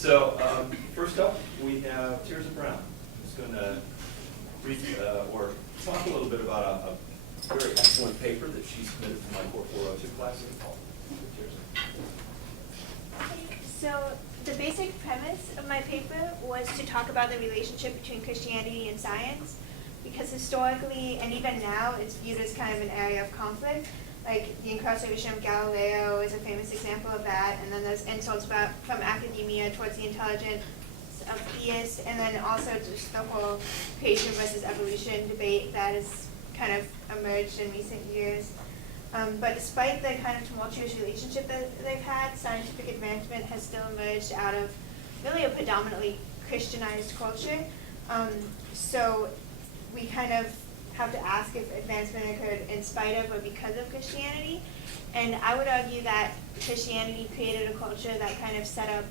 So first up, we have Tirza Brown, who's going to read or talk a little bit about a very excellent paper that she submitted to my Core 402 class in the fall. So the basic premise of my paper was to talk about the relationship between Christianity and science, because historically and even now it's viewed as kind of an area of conflict. Like the incarceration of Galileo is a famous example of that, and then there's insults from academia towards the intelligence of theists, and then also just the whole creation versus evolution debate that has kind of emerged in recent years. But despite the kind of tumultuous relationship that they've had, scientific advancement has still emerged out of really a predominantly Christianized culture. So we kind of have to ask if advancement occurred in spite of or because of Christianity. And I would argue that Christianity created a culture that kind of set up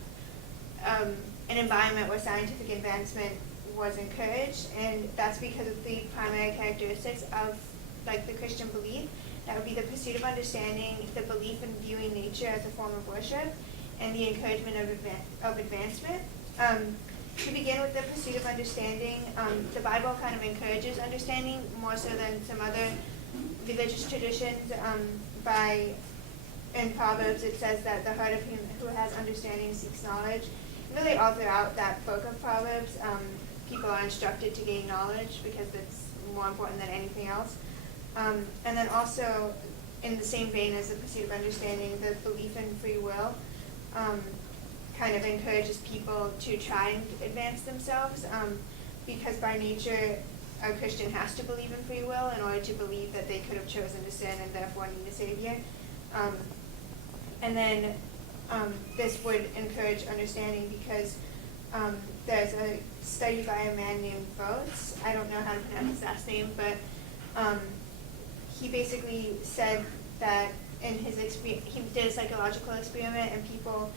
an environment where scientific advancement was encouraged, and that's because of the primary characteristics of like the Christian belief. That would be the pursuit of understanding, the belief in viewing nature as a form of worship, and the encouragement of advancement. To begin with the pursuit of understanding, the Bible kind of encourages understanding more so than some other religious traditions. In Proverbs it says that the heart of him who has understanding seeks knowledge. Really all throughout that book of Proverbs, people are instructed to gain knowledge because it's more important than anything else. And then also, in the same vein as the pursuit of understanding, the belief in free will kind of encourages people to try and advance themselves, because by nature a Christian has to believe in free will in order to believe that they could have chosen to sin and therefore need a savior. And then this would encourage understanding because there's a study by a man named Votes. I don't know how to pronounce his last name, but he basically said that in his experience, he did a psychological experiment, and people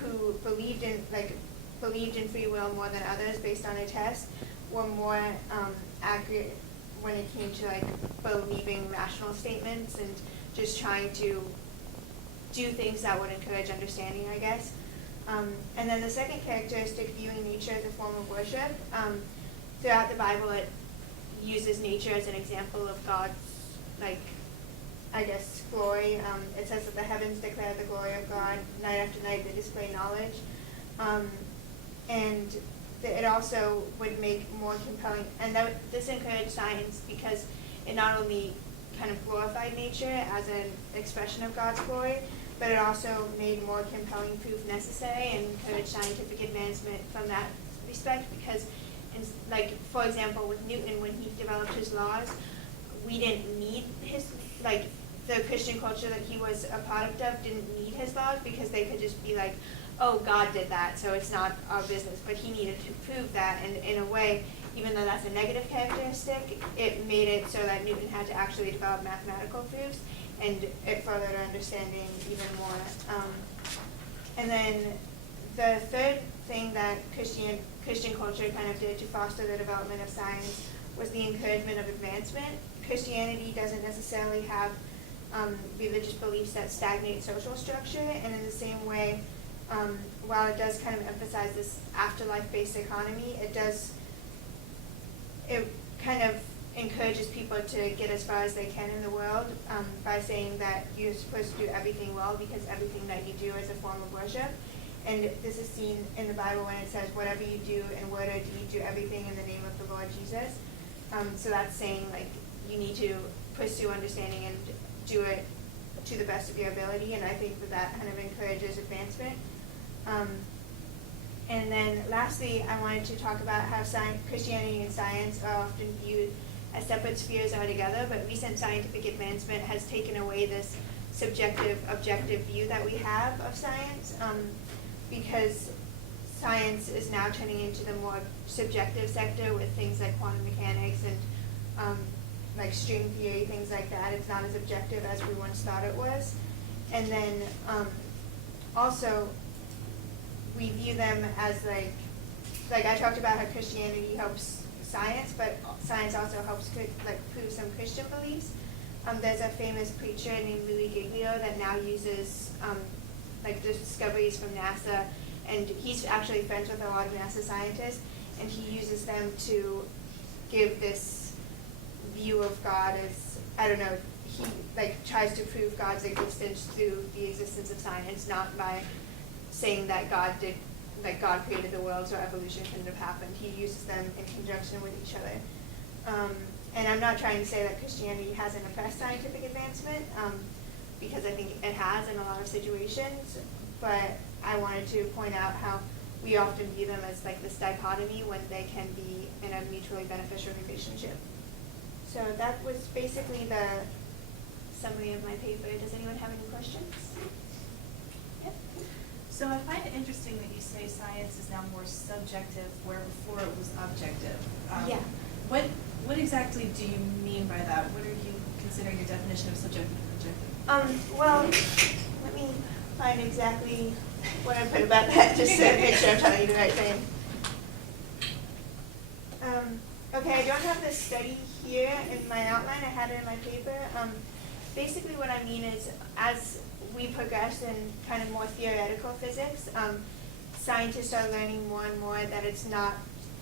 who believed in free will more than others based on a test were more accurate when it came to like believing rational statements and just trying to do things that would encourage understanding, I guess. And then the second characteristic, viewing nature as a form of worship. Throughout the Bible, it uses nature as an example of God's, glory. It says that the heavens declare the glory of God. Night after night they display knowledge. And it also would make more compelling, and this encouraged science because it not only kind of glorified nature as an expression of God's glory, but it also made more compelling proof necessary and encouraged scientific advancement from that respect because, for example, with Newton, when he developed his laws, we didn't need the Christian culture that he was a product of didn't need his laws because they could just be like, oh, God did that, so it's not our business. But he needed to prove that, and in a way, even though that's a negative characteristic, it made it so that Newton had to actually develop mathematical proofs, and it furthered our understanding even more. And then the third thing that Christian culture kind of did to foster the development of science was the encouragement of advancement. Christianity doesn't necessarily have religious beliefs that stagnate social structure, and in the same way, while it does kind of emphasize this afterlife-based economy, it kind of encourages people to get as far as they can in the world by saying that you're supposed to do everything well because everything that you do is a form of worship. And this is seen in the Bible when it says, whatever you do in word or deed, do everything in the name of the Lord Jesus. So that's saying you need to pursue understanding and do it to the best of your ability, and I think that kind of encourages advancement. And then lastly, I wanted to talk about how Christianity and science are often viewed as separate spheres altogether, but recent scientific advancement has taken away this subjective, objective view that we have of science, because science is now turning into the more subjective sector with things like quantum mechanics and string theory, things like that. It's not as objective as we once thought it was. And then also, we view them as I talked about how Christianity helps science, but science also helps prove some Christian beliefs. There's a famous preacher named Louis Giglio that now uses discoveries from NASA and he's actually friends with a lot of NASA scientists, and he uses them to give this view of God as, I don't know, he like tries to prove God's existence through the existence of science, not by saying that God created the world so evolution couldn't have happened. He uses them in conjunction with each other. And I'm not trying to say that Christianity hasn't oppressed scientific advancement, because I think it has in a lot of situations, but I wanted to point out how we often view them as like this dichotomy when they can be in a mutually beneficial relationship. So that was basically the summary of my paper. Does anyone have any questions? Yep. So I find it interesting that you say science is now more subjective, where before it was objective. Yeah. What exactly do you mean by that? What are you considering your definition of subjective and objective? Well, let me find exactly what I put about that, just to make sure I'm telling you the right thing. Okay, I don't have the study here in my outline. I had it in my paper. Basically what I mean is, as we progress in kind of more theoretical physics, scientists are learning more and more that it's not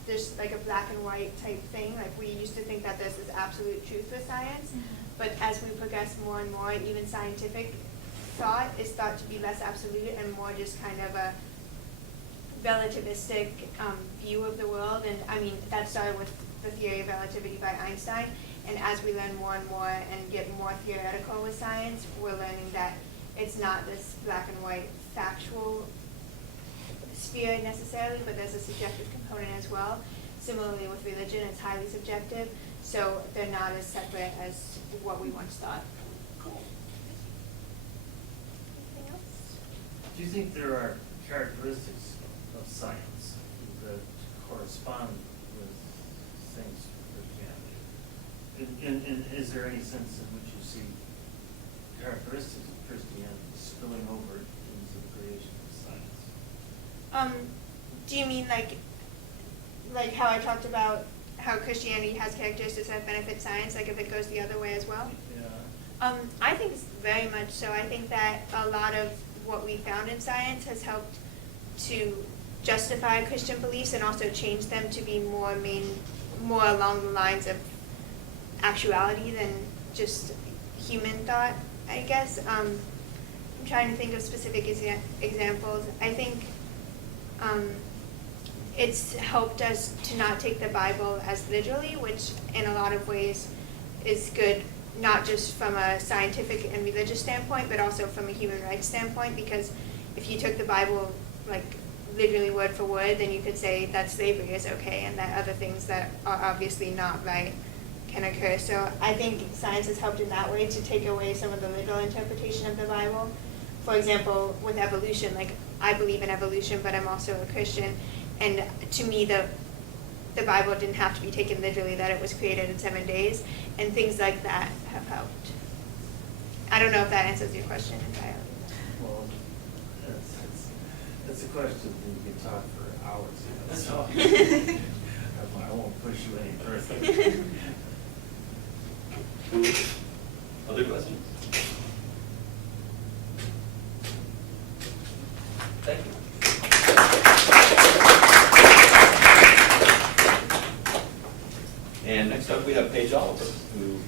just like a black and white type thing. Like we used to think that there's this absolute truth with science, but as we progress more and more, even scientific thought is thought to be less absolute and more just kind of a relativistic view of the world. And I mean, that started with the theory of relativity by Einstein. And as we learn more and more and get more theoretical with science, we're learning that it's not this black and white factual sphere necessarily, but there's a subjective component as well. Similarly with religion, it's highly subjective, so they're not as separate as what we once thought. Cool. Anything else? Do you think there are characteristics of science that correspond with things for Christianity? And is there any sense in which you see characteristics of Christianity spilling over into the creation of science? Do you mean like how I talked about how Christianity has characteristics that benefit science, like if it goes the other way as well? Yeah. I think very much so. I think that a lot of what we found in science has helped to justify Christian beliefs and also change them to be more along the lines of actuality than just human thought, I guess. I'm trying to think of specific examples. I think it's helped us to not take the Bible as literally, which in a lot of ways is good, not just from a scientific and religious standpoint, but also from a human rights standpoint, because if you took the Bible like literally word for word, then you could say that slavery is okay and that other things that are obviously not right can occur. So I think science has helped in that way to take away some of the literal interpretation of the Bible. For example, with evolution, like I believe in evolution, but I'm also a Christian, and to me the Bible didn't have to be taken literally, that it was created in 7 days, and things like that have helped. I don't know if that answers your question entirely. Well, that's a question that you can talk for hours. So I won't push you any further. Other questions? Thank you. And next up we have Paige Oliver, who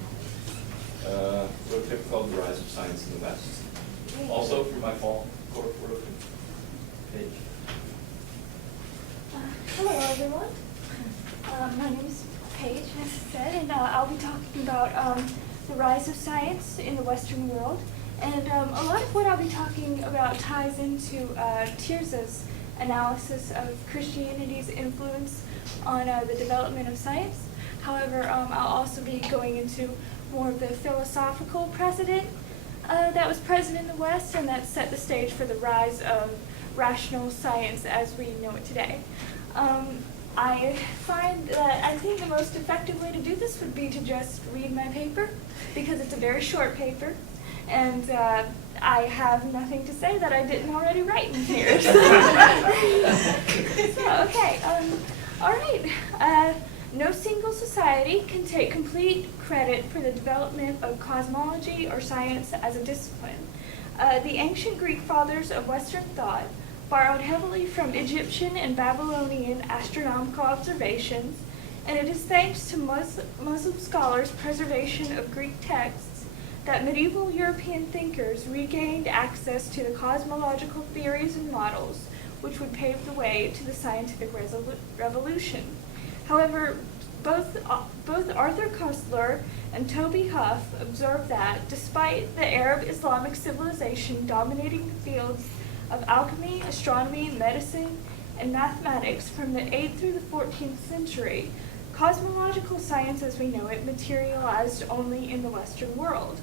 wrote a paper called The Rise of Science in the West. Also from my fall course work. Paige. Hello, everyone. My name is Paige, as I said, and I'll be talking about the rise of science in the Western world. And a lot of what I'll be talking about ties into Tirza's analysis of Christianity's influence on the development of science. However, I'll also be going into more of the philosophical precedent that was present in the West and that set the stage for the rise of rational science as we know it today. I find that I think the most effective way to do this would be to just read my paper, because it's a very short paper, and I have nothing to say that I didn't already write in here. So, okay, all right. No single society can take complete credit for the development of cosmology or science as a discipline. The ancient Greek fathers of Western thought, borrowed heavily from Egyptian and Babylonian astronomical observations, and it is thanks to Muslim scholars' preservation of Greek texts that medieval European thinkers regained access to the cosmological theories and models which would pave the way to the scientific revolution. However, both Arthur Koestler and Toby Huff observed that, despite the Arab Islamic civilization dominating the fields of alchemy, astronomy, medicine, and mathematics from the 8th through the 14th century, cosmological science as we know it materialized only in the Western world.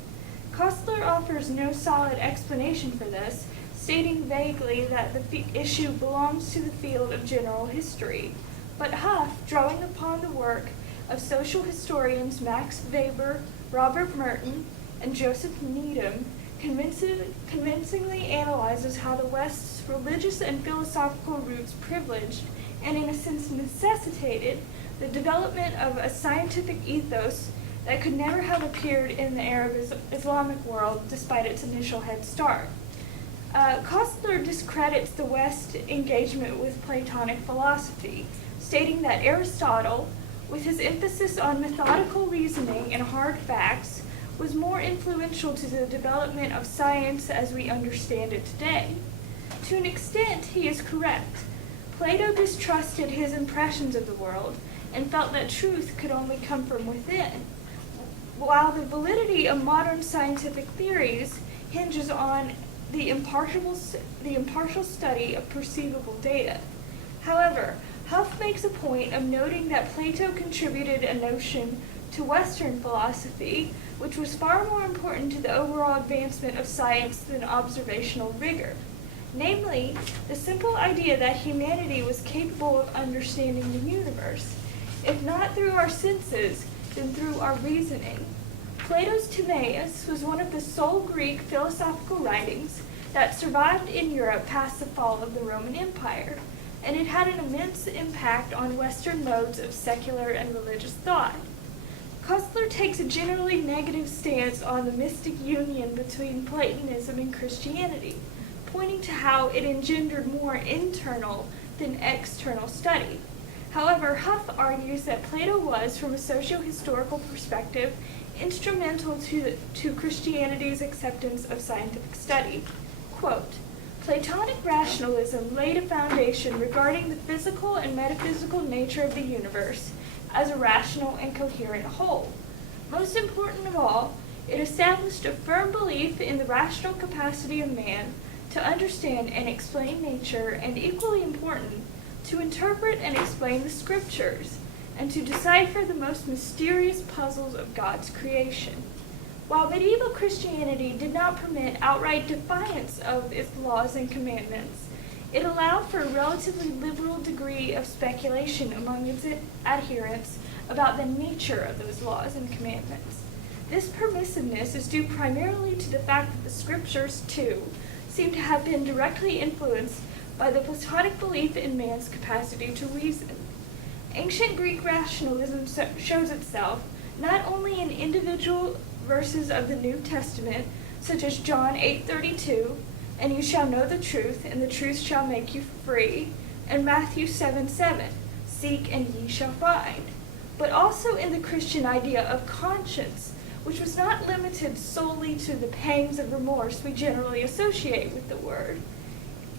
Koestler offers no solid explanation for this, stating vaguely that the issue belongs to the field of general history. But Huff, drawing upon the work of social historians Max Weber, Robert Merton, and Joseph Needham, convincingly analyzes how the West's religious and philosophical roots privileged and in a sense necessitated the development of a scientific ethos that could never have appeared in the Arab Islamic world despite its initial head start. Koestler discredits the West's engagement with Platonic philosophy, stating that Aristotle, with his emphasis on methodical reasoning and hard facts, was more influential to the development of science as we understand it today. To an extent, he is correct. Plato distrusted his impressions of the world and felt that truth could only come from within, while the validity of modern scientific theories hinges on the impartial study of perceivable data. However, Huff makes a point of noting that Plato contributed a notion to Western philosophy which was far more important to the overall advancement of science than observational rigor, namely, the simple idea that humanity was capable of understanding the universe, if not through our senses, then through our reasoning. Plato's Timaeus was one of the sole Greek philosophical writings that survived in Europe past the fall of the Roman Empire, and it had an immense impact on Western modes of secular and religious thought. Koestler takes a generally negative stance on the mystic union between Platonism and Christianity, pointing to how it engendered more internal than external study. However, Huff argues that Plato was, from a socio-historical perspective, instrumental to Christianity's acceptance of scientific study. Quote, Platonic rationalism laid a foundation regarding the physical and metaphysical nature of the universe as a rational and coherent whole. Most important of all, it established a firm belief in the rational capacity of man to understand and explain nature, and equally important, to interpret and explain the scriptures, and to decipher the most mysterious puzzles of God's creation. While medieval Christianity did not permit outright defiance of its laws and commandments, it allowed for a relatively liberal degree of speculation among its adherents about the nature of those laws and commandments. This permissiveness is due primarily to the fact that the scriptures, too, seem to have been directly influenced by the Platonic belief in man's capacity to reason. Ancient Greek rationalism shows itself not only in individual verses of the New Testament, such as John 8:32, and you shall know the truth, and the truth shall make you free, and Matthew 7:7, seek and ye shall find, but also in the Christian idea of conscience, which was not limited solely to the pangs of remorse we generally associate with the word.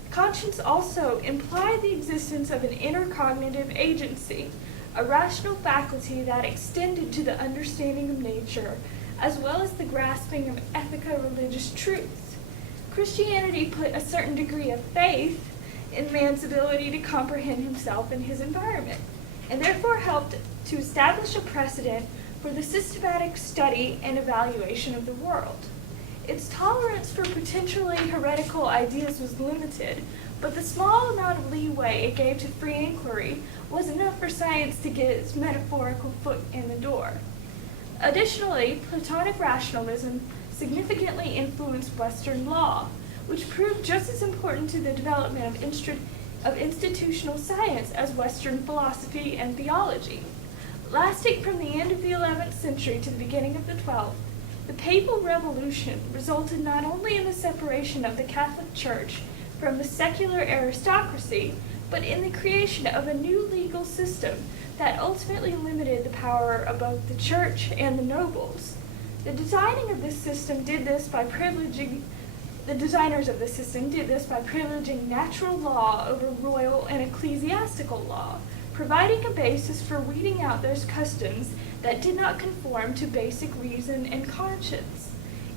Conscience also implied the existence of an inner cognitive agency, a rational faculty that extended to the understanding of nature, as well as the grasping of ethico-religious truths. Christianity put a certain degree of faith in man's ability to comprehend himself and his environment, and therefore helped to establish a precedent for the systematic study and evaluation of the world. Its tolerance for potentially heretical ideas was limited, but the small amount of leeway it gave to free inquiry was enough for science to get its metaphorical foot in the door. Additionally, Platonic rationalism significantly influenced Western law, which proved just as important to the development of institutional science as Western philosophy and theology. Lasting from the end of the 11th century to the beginning of the 12th, the Papal Revolution resulted not only in the separation of the Catholic Church from the secular aristocracy, but in the creation of a new legal system that ultimately limited the power of both the church and the nobles. The designers of this system did this by privileging natural law over royal and ecclesiastical law, providing a basis for weeding out those customs that did not conform to basic reason and conscience.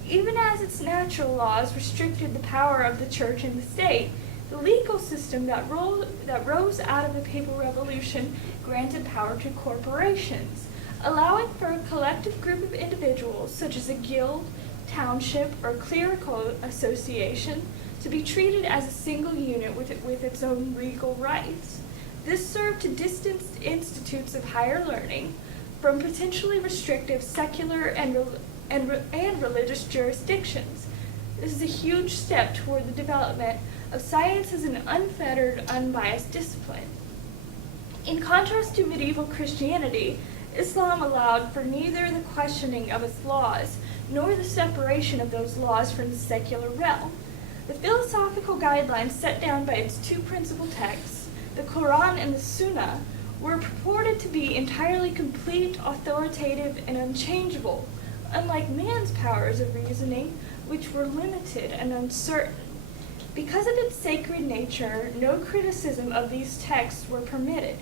Even as its natural laws restricted the power of the church and the state, the legal system that rose out of the Papal Revolution granted power to corporations, allowing for a collective group of individuals, such as a guild, township, or clerical association, to be treated as a single unit with its own legal rights. This served to distance institutes of higher learning from potentially restrictive secular and religious jurisdictions. This is a huge step toward the development of science as an unfettered, unbiased discipline. In contrast to medieval Christianity, Islam allowed for neither the questioning of its laws nor the separation of those laws from the secular realm. The philosophical guidelines set down by its two principal texts, the Quran and the Sunnah, were purported to be entirely complete, authoritative, and unchangeable, unlike man's powers of reasoning, which were limited and uncertain. Because of its sacred nature, no criticism of these texts were permitted,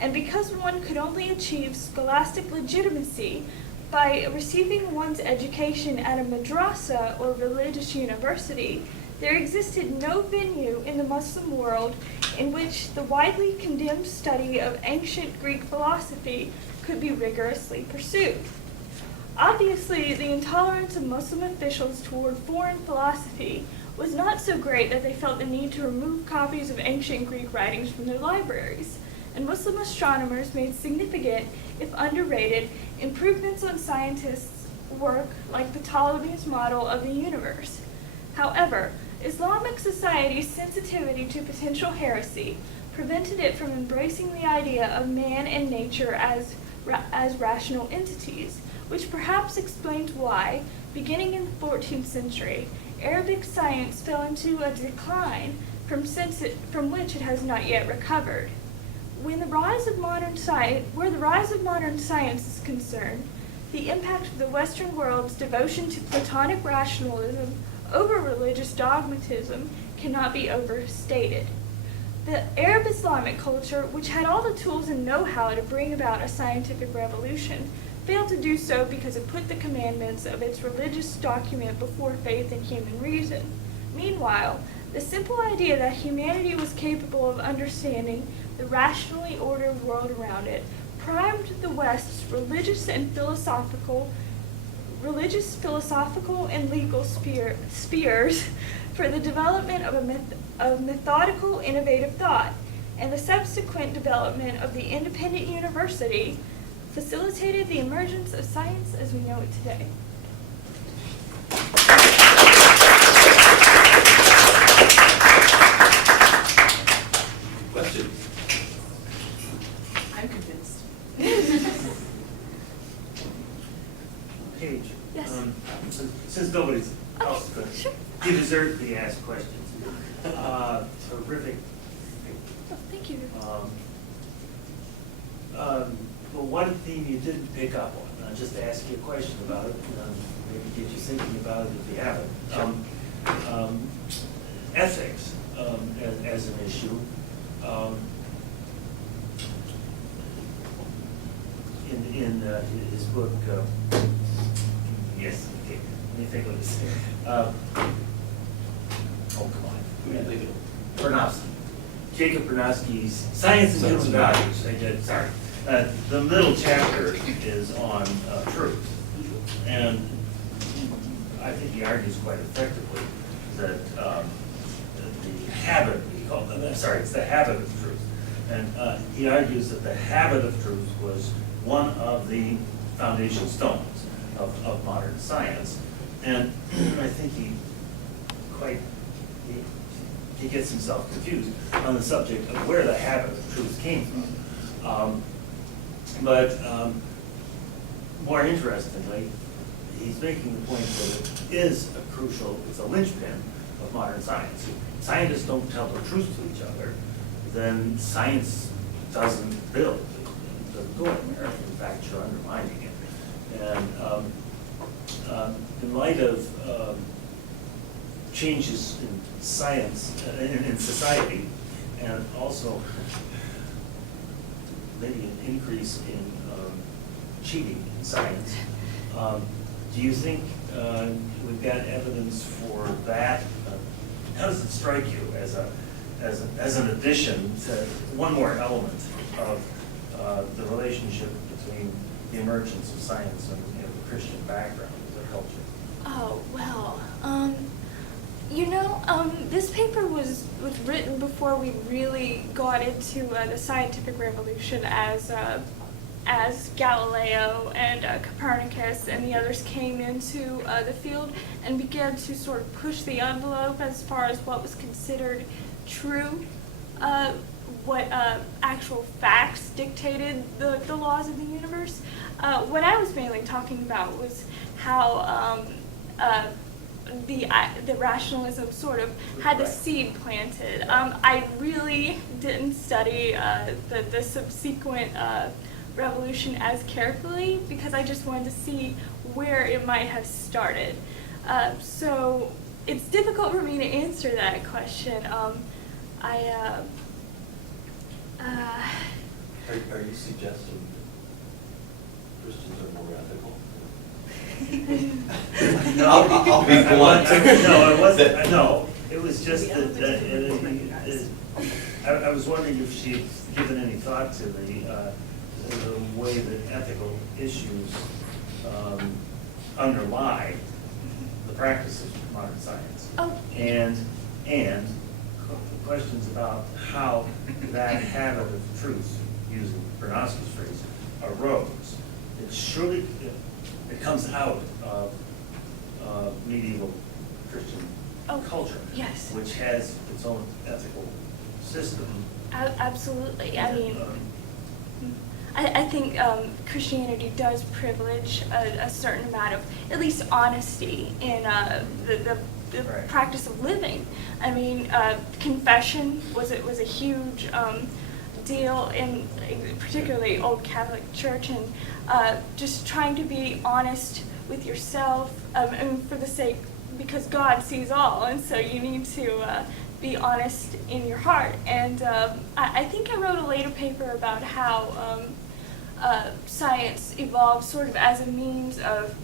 and because one could only achieve scholastic legitimacy by receiving one's education at a madrasa or religious university, there existed no venue in the Muslim world in which the widely condemned study of ancient Greek philosophy could be rigorously pursued. Obviously, the intolerance of Muslim officials toward foreign philosophy was not so great that they felt the need to remove copies of ancient Greek writings from their libraries, and Muslim astronomers made significant, if underrated, improvements on scientists' work like the Ptolemy's model of the universe. However, Islamic society's sensitivity to potential heresy prevented it from embracing the idea of man and nature as rational entities, which perhaps explains why, beginning in the 14th century, Arabic science fell into a decline from which it has not yet recovered. Where the rise of modern science is concerned, the impact of the Western world's devotion to Platonic rationalism over religious dogmatism cannot be overstated. The Arab Islamic culture, which had all the tools and know-how to bring about a scientific revolution, failed to do so because it put the commandments of its religious document before faith in human reason. Meanwhile, the simple idea that humanity was capable of understanding the rationally ordered world around it primed the West's religious, philosophical, and legal spheres for the development of methodical, innovative thought, and the subsequent development of the independent university facilitated the emergence of science as we know it today. Questions? I'm convinced. Paige. Yes. Since nobody's Okay, else could, sure. you deserve to be asked questions. Terrific. Oh, thank you. Well, one theme you didn't pick up on, just to ask you a question about it, maybe get you thinking about it if you haven't. Ethics as an issue. In his book, yes, okay, let me think of this. Oh, come on. Who do you think of? Bernowski. Jacob Bernowski's Science and Human Values. Sorry. The middle chapter is on truth. And I think he argues quite effectively that the habit, it's the habit of truth. And he argues that the habit of truth was one of the foundation stones of modern science. And I think he gets himself confused on the subject of where the habit of truth came from. But more interestingly, he's making the point that it is it's a linchpin of modern science. If scientists don't tell the truth to each other, then science doesn't build, it doesn't go anywhere. In fact, you're undermining it. And in light of changes in science, in society, and also maybe an increase in cheating in science, do you think we've got evidence for that? How does it strike you as an addition to one more element of the relationship between the emergence of science and the Christian background of their culture? Oh, well, this paper was written before we really got into the scientific revolution as Galileo and Copernicus and the others came into the field and began to sort of push the envelope as far as what was considered true, what actual facts dictated the laws of the universe. What I was mainly talking about was how the rationalism sort of had the seed planted. I really didn't study the subsequent revolution as carefully because I just wanted to see where it might have started. So it's difficult for me to answer that question. Are you suggesting Christians are more ethical? No, I'll be blunt. No, it wasn't. No, it was just that I was wondering if she'd given any thought to the way that ethical issues underlie the practice of modern science. Oh. And questions about how that habit of truth, using Bernoski's phrase, arose. It surely it comes out of medieval Christian culture, yes, which has its own ethical system. Absolutely. I mean, I think Christianity does privilege a certain amount of, at least, honesty in the Right. practice of living. I mean, confession was a huge deal in particularly Old Catholic Church, and just trying to be honest with yourself, and for the sake, because God sees all, and so you need to be honest in your heart. And I think I wrote a later paper about how science evolved sort of as a means of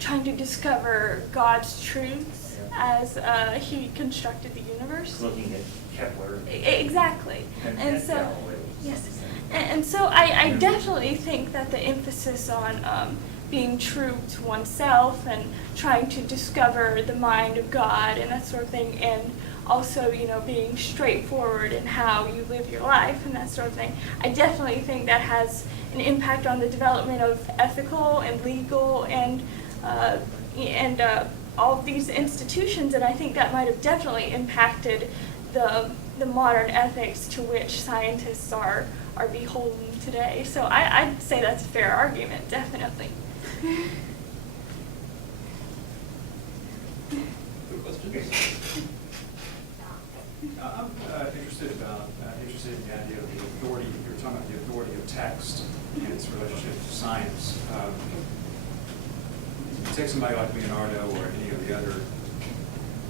trying to discover God's truths as he constructed the universe. Looking at Kepler. Exactly. And so, Galileo. yes. And so I definitely think that the emphasis on being true to oneself and trying to discover the mind of God and that sort of thing, and also, being straightforward in how you live your life and that sort of thing, I definitely think that has an impact on the development of ethical and legal and all of these institutions, and I think that might have definitely impacted the modern ethics to which scientists are beholden today. So I'd say that's a fair argument, definitely. Good questions? I'm interested in the idea of the authority. You're talking about the authority of text and its relationship to science. Take somebody like Leonardo or any of the other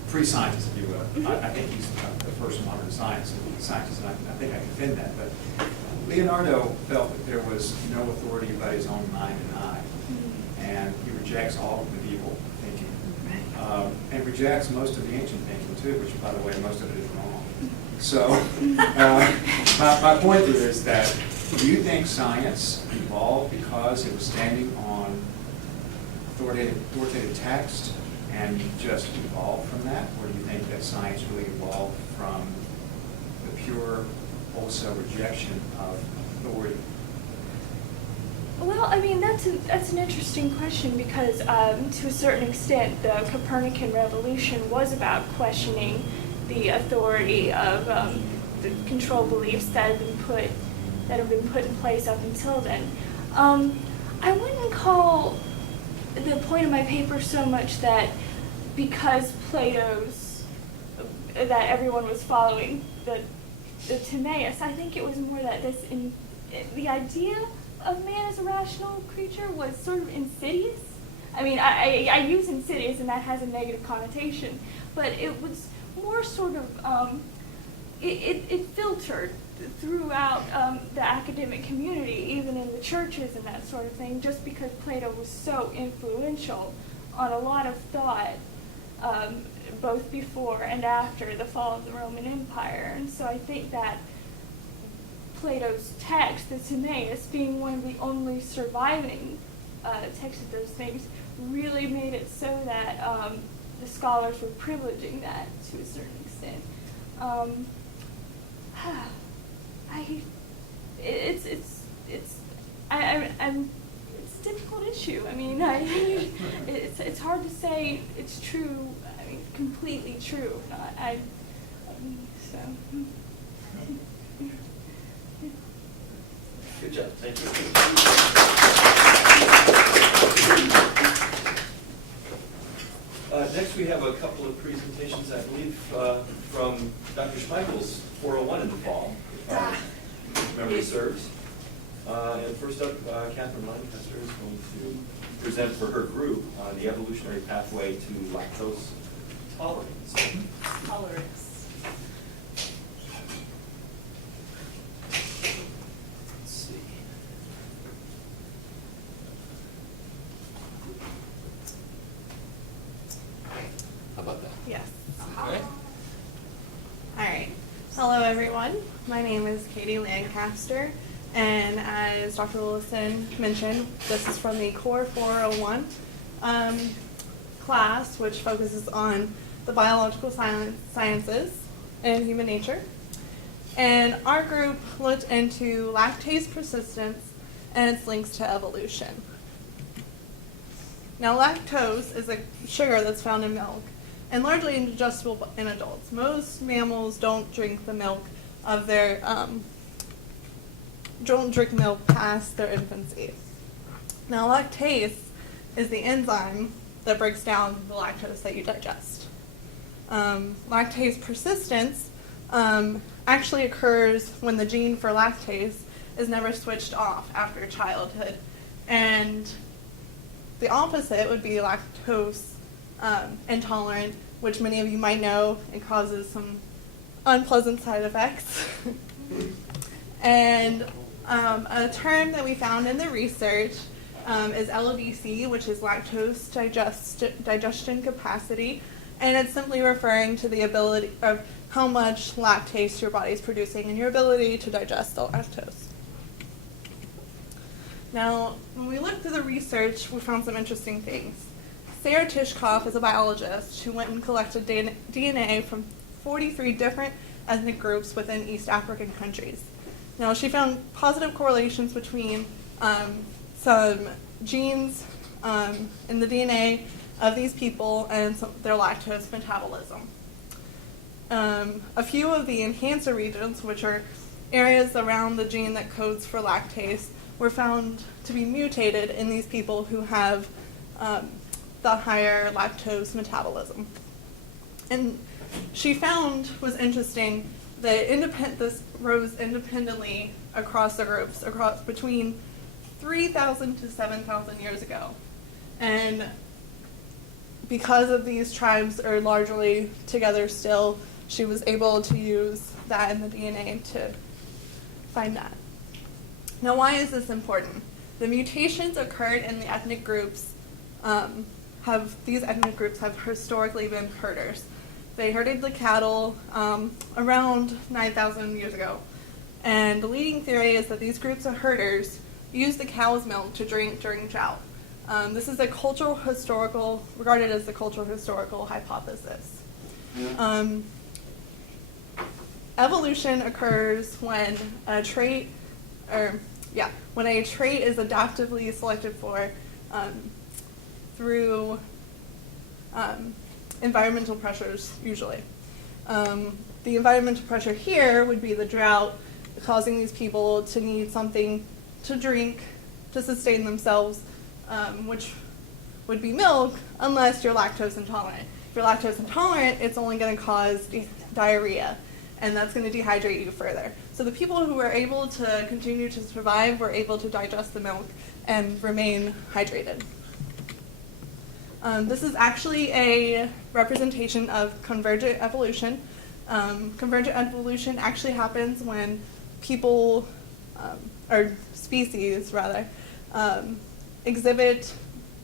pre-scientists, if you will. I think he's the first modern scientist, and I think I can defend that. But Leonardo felt that there was no authority but his own mind and eye, and he rejects all of medieval thinking, and rejects most of the ancient thinking too, which, by the way, most of it is wrong. So my point here is that, do you think science evolved because it was standing on authoritative text and just evolved from that? Or do you think that science really evolved from the pure, wholesale rejection of authority? Well, I mean, that's an interesting question because to a certain extent the Copernican revolution was about questioning the authority of the control beliefs that have been put in place up until then. I wouldn't call the point of my paper so much that because Plato's that everyone was following the Timaeus. I think it was more that the idea of man as a rational creature was sort of insidious. I mean, I use insidious, and that has a negative connotation, but it was more sort of, it filtered throughout the academic community, even in the churches and that sort of thing, just because Plato was so influential on a lot of thought, both before and after the fall of the Roman Empire. And so I think that Plato's text, the Timaeus, being one of the only surviving texts of those things, really made it so that the scholars were privileging that to a certain extent. It's a difficult issue. I mean, it's hard to say it's true. I mean, completely true. So. Good job, thank you. Next, we have a couple of presentations, I believe, from Dr. Schmeichel's 401 in the fall, if memory serves. And first up, Catherine Lancaster is going to present for her group on the evolutionary pathway to lactose tolerance. Tolerance. Let's see. How about that? Yes. Okay. All right. Hello, everyone. My name is Katie Lancaster, and as Dr. Willison mentioned, this is from the Core 401 class, which focuses on the biological sciences and human nature. And our group looked into lactase persistence and its links to evolution. Now, lactose is a sugar that's found in milk and largely indigestible in adults. Most mammals don't drink the milk of their, don't drink milk past their infancy. Now, lactase is the enzyme that breaks down the lactose that you digest. Lactase persistence actually occurs when the gene for lactase is never switched off after childhood. And the opposite would be lactose intolerant, which many of you might know it causes some unpleasant side effects. And a term that we found in the research is LDC, which is lactose digestion capacity, and it's simply referring to the ability of how much lactase your body is producing and your ability to digest the lactose. Now, when we looked through the research, we found some interesting things. Sarah Tishkoff is a biologist who went and collected DNA from 43 different ethnic groups within East African countries. Now, she found positive correlations between some genes in the DNA of these people and their lactose metabolism. A few of the enhancer regions, which are areas around the gene that codes for lactase, were found to be mutated in these people who have the higher lactose metabolism. And she found, was interesting, that this rose independently across the groups, between 3,000 to 7,000 years ago. And because of these tribes are largely together still, she was able to use that in the DNA to find that. Now, why is this important? The mutations occurred in the ethnic groups. These ethnic groups have historically been herders. They herded the cattle around 9,000 years ago. And the leading theory is that these groups of herders used the cow's milk to drink during drought. This is regarded as the cultural historical hypothesis. Evolution occurs when a trait is adaptively selected for through environmental pressures, usually. The environmental pressure here would be the drought, causing these people to need something to drink to sustain themselves, which would be milk, unless you're lactose intolerant. you're lactose intolerant, it's only going to cause diarrhea, and that's going to dehydrate you further. So the people who were able to continue to survive were able to digest the milk and remain hydrated. This is actually a representation of convergent evolution. Convergent evolution actually happens when people, or species rather, exhibit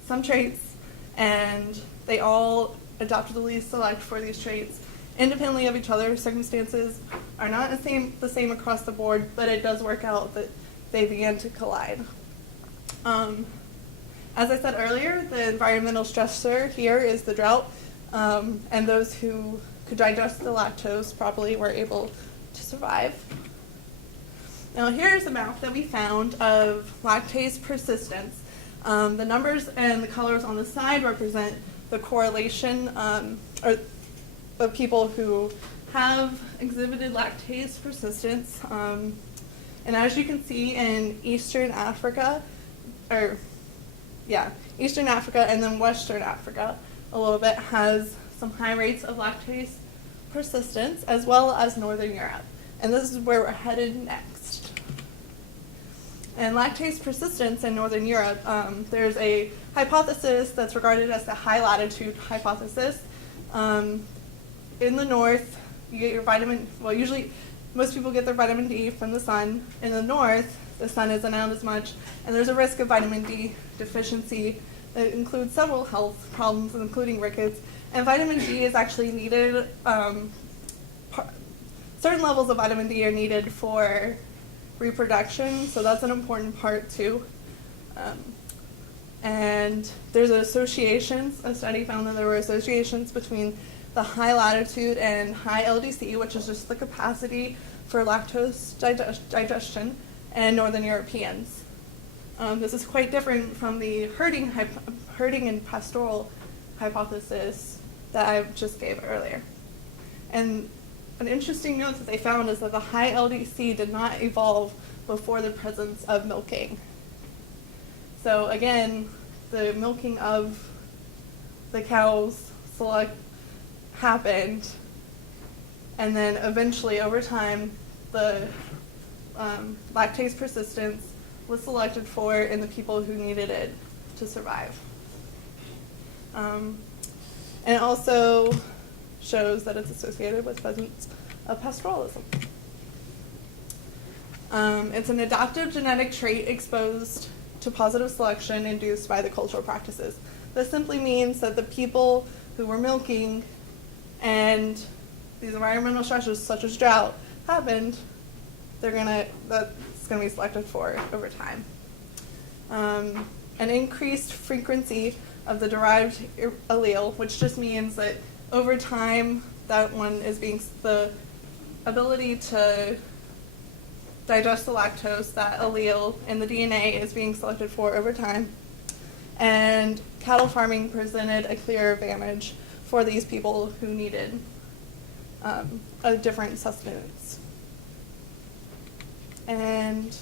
some traits, and they all adaptively select for these traits independently of each other. Circumstances are not the same across the board, but it does work out that they began to collide. As I said earlier, the environmental stressor here is the drought, and those who could digest the lactose properly were able to survive. Now here's a map that we found of lactase persistence. The numbers and the colors on the side represent the correlation of people who have exhibited lactase persistence. And as you can see in Eastern Africa and then Western Africa a little bit has some high rates of lactase persistence, as well as Northern Europe. And this is where we're headed next. And lactase persistence in Northern Europe, there's a hypothesis that's regarded as the high latitude hypothesis. In the north, you get your usually most people get their vitamin D from the sun. In the north, the sun isn't out as much, and there's a risk of vitamin D deficiency that includes several health problems, including rickets. And vitamin D is actually needed, certain levels of vitamin D are needed for reproduction, so that's an important part too. And there's associations, a study found that there were associations between the high latitude and high LDC, which is just the capacity for lactose digestion, and Northern Europeans. This is quite different from the herding and pastoral hypothesis that I just gave earlier. And an interesting note that they found is that the high LDC did not evolve before the presence of milking. So again, the milking of the cows happened, and then eventually over time the lactase persistence was selected for in the people who needed it to survive. And it also shows that it's associated with presence of pastoralism. It's an adaptive genetic trait exposed to positive selection induced by the cultural practices. This simply means that the people who were milking and these environmental stressors such as drought happened, that's gonna be selected for over time. An increased frequency of the derived allele, which just means that over time that one is the ability to digest the lactose, that allele in the DNA is being selected for over time. And cattle farming presented a clear advantage for these people who needed a different sustenance. And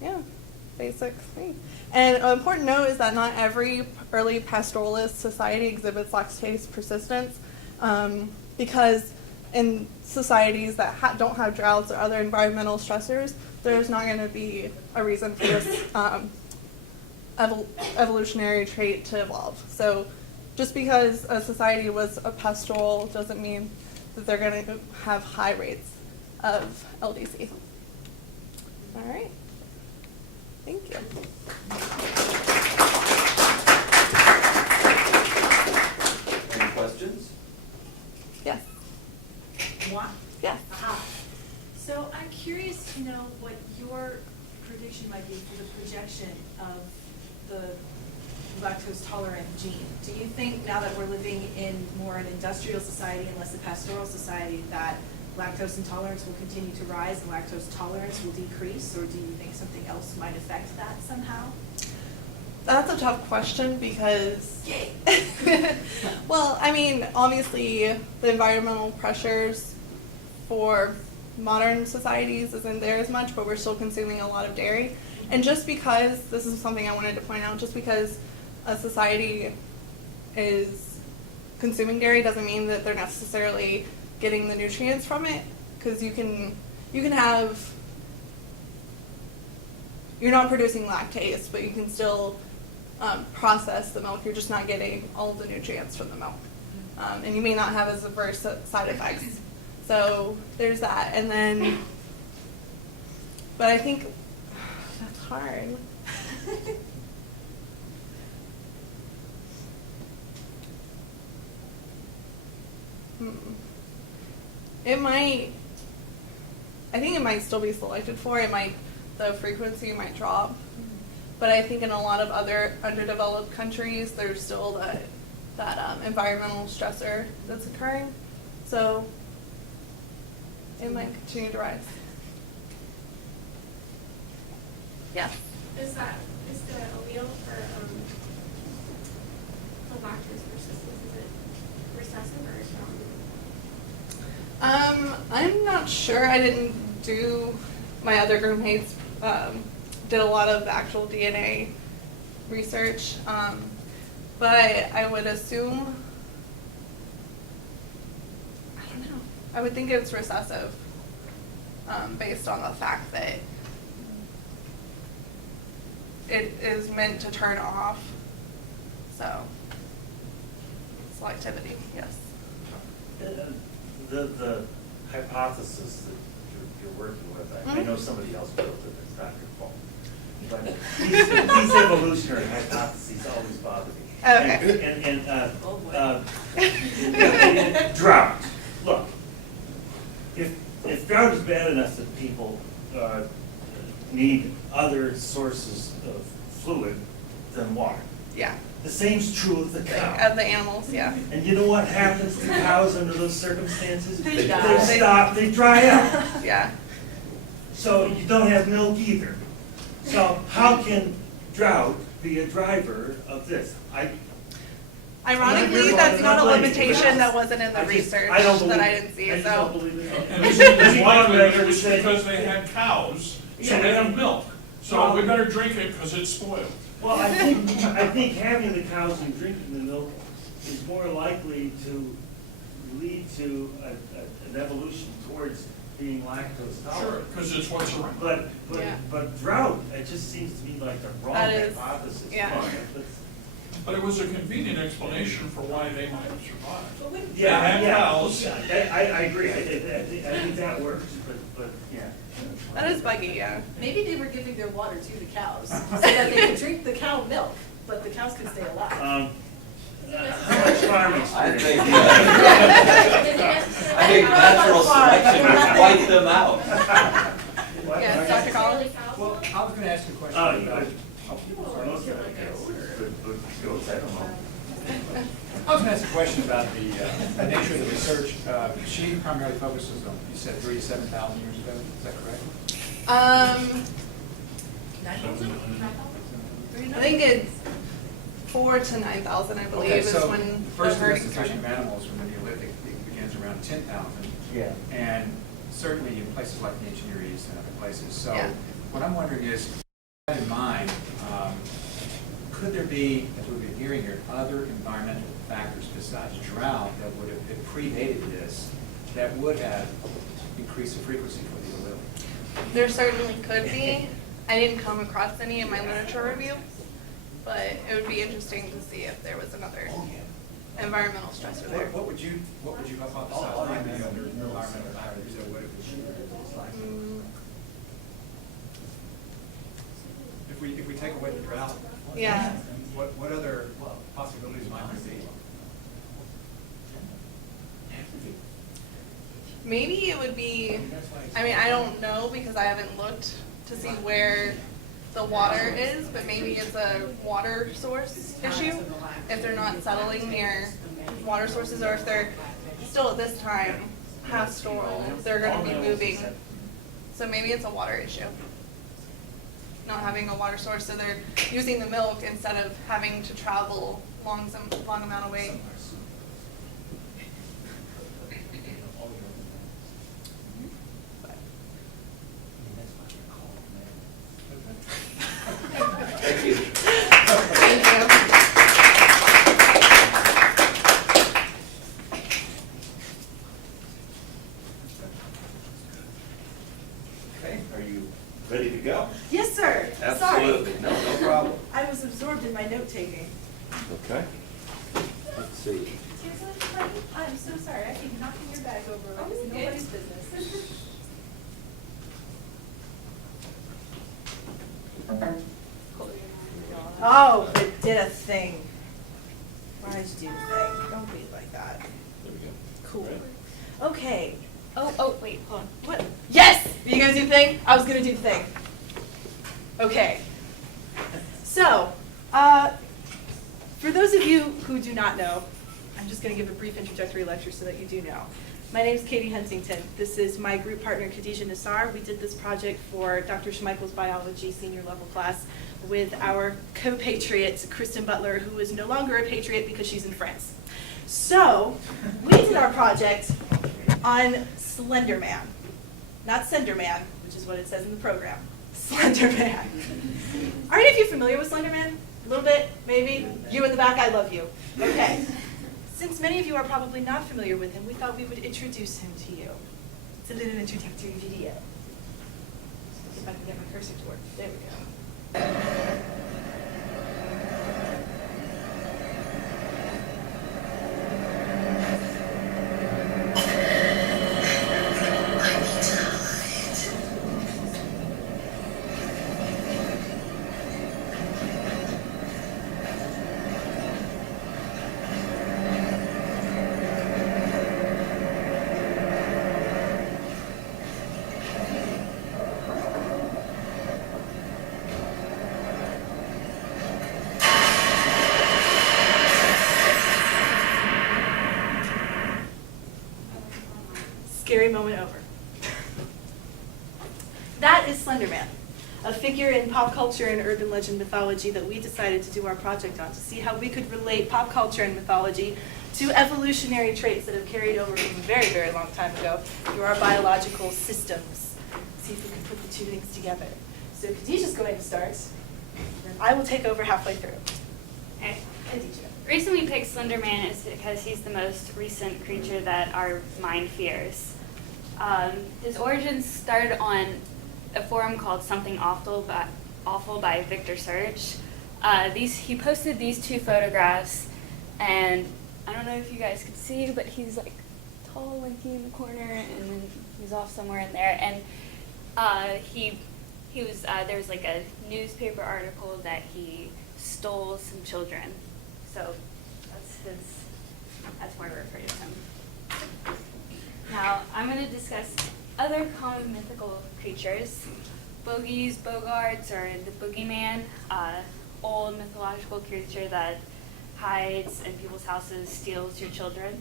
yeah, basic thing. And an important note is that not every early pastoralist society exhibits lactase persistence, because in societies that don't have droughts or other environmental stressors, there's not going to be a reason for this evolutionary trait to evolve. So just because a society was a pastoral doesn't mean that they're going to have high rates of LDC. All right. Thank you. Any questions? Yes. What? Yes. Aha. So I'm curious to know what your prediction might be for the projection of the lactose tolerant gene. Do you think now that we're living in more an industrial society and less a pastoral society that lactose intolerance will continue to rise and lactose tolerance will decrease, or do you think something else might affect that somehow? That's a tough question because, well, I mean, obviously the environmental pressures for modern societies isn't there as much, but we're still consuming a lot of dairy. And just because, this is something I wanted to point out, just because a society is consuming dairy doesn't mean that they're necessarily getting the nutrients from it, because you can have, you're not producing lactase, but you can still process the milk. You're just not getting all of the nutrients from the milk, and you may not have as adverse side effects. So there's that, and then, but I think that's hard. It might, I think it might still be selected for. It might, the frequency might drop. But I think in a lot of other underdeveloped countries, there's still that environmental stressor that's occurring. So it might continue to rise. Yeah. Is the allele for the lactose persistence, is it recessive or is I'm not sure. I didn't do, my other group mates did a lot of actual DNA research, but I would assume, I don't know, I would think it's recessive, based on the fact that it is meant to turn off, so selectivity, yes. The hypothesis that you're working with, I know somebody else built it, it's not your fault. But these evolutionary hypotheses always bother me. Okay. And drought. Look, if drought is bad enough that people need other sources of fluid than water, Yeah. the same's true of the cow. Of the animals, yeah. And you know what happens to cows under those circumstances? They die. They stop, they dry out. Yeah. So you don't have milk either. So how can drought be a driver of this? Ironically, that's not a limitation that wasn't in the research that I didn't see, I just don't so. believe it. And it's likely it was because they had cows, so they have milk. So we better drink it because it's spoiled. Well, I think having the cows and drinking the milk is more likely to lead to an evolution towards being lactose Sure, tolerant. because it's what's around. Yeah. But drought, it just seems to me like the wrong That is- hypothesis. yeah. But it was a convenient explanation for why they might have survived. But wouldn't- Yeah, They had yeah, cows. yeah, I agree, I think that works, but, yeah. That is buggy, yeah. Maybe they were giving their water to the cows so that they could drink the cow milk, but the cows could stay alive. How much farm I experience? think, I think natural selection would wipe them out. What? Yeah, Dr. Collins? Well, I was going to ask you a question Oh, about. Goats, I don't know. I was going to ask a question about the nature of the research. She primarily focuses on, you said 3,000 to 7,000 years ago. Is that correct? I think it's 4,000 to 9,000, I believe, Okay, is so when the first herding domestication of started. animals from the Neolithic begins around 10,000. Yeah. And certainly in places like the ancient Near East and other places. So Yeah. what I'm wondering is, with that in mind, could there be, as we've been hearing here, other environmental factors besides drought that would have predated this, that would have increased the frequency for the allele? There certainly could be. I didn't come across any in my literature review, but it would be interesting to see if there was another environmental stressor there. What would you hypothesize might be other environmental factors that would have if we take away the drought? Yeah. What other possibilities might there be? Maybe it would be, I mean, I don't know because I haven't looked to see where the water is, but maybe it's a water source issue. If they're not settling near water sources, or if they're still at this time pastoral, they're going to be moving. So maybe it's a water issue. Not having a water source, so they're using the milk instead of having to travel long amount of way. Thank you. Thank you. absorbed in my note-taking. Okay. Let's see. I'm so sorry, I keep knocking your bag over like it's nobody's business. Oh, it did a thing. Why did you do the thing? Don't be like that. There we go. Cool. Right. Okay. Oh, wait, hold on. What? Yes! Are you gonna do the thing? I was gonna do the thing. Okay. So, for those of you who do not know, I'm just gonna give a brief introductory lecture so that you do know. My name is Katie Huntington. This is my group partner, Khadijah Nassar. We did this project for Dr. Schmeichel's biology senior level class with our co-patriot, Kristen Butler, who is no longer a patriot because she's in France. So, we did our project on Slender Man. Not Slender Man, which is what it says in the program. Slender Man. Are any of you familiar with Slender Man? A little bit, maybe? You in the back, I love you. Okay. Since many of you are probably not familiar with him, we thought we would introduce him to you. It's a little introductory video. See if I can get my cursor to work. There we go. Scary moment over. That is Slender Man, a figure in pop culture and urban legend mythology that we decided to do our project on to see how we could relate pop culture and mythology to evolutionary traits that have carried over from a very, very long time ago through our biological systems. See if we can put the two things together. So Khadijah's going to start, and I will take over halfway through. Okay. Khadijah. The reason we picked Slender Man is because he's the most recent creature that our mind fears. His origins started on a forum called Something Awful by Victor Surge. He posted these two photographs, and I don't know if you guys could see, but he's like tall, lanky in the corner, and then he's off somewhere in there. And there was like a newspaper article that he stole some children. So that's why we refer to him. Now, I'm going to discuss other common mythical creatures. Bogies, bogarts, or the boogeyman, old mythological creature that hides in people's houses, steals your children.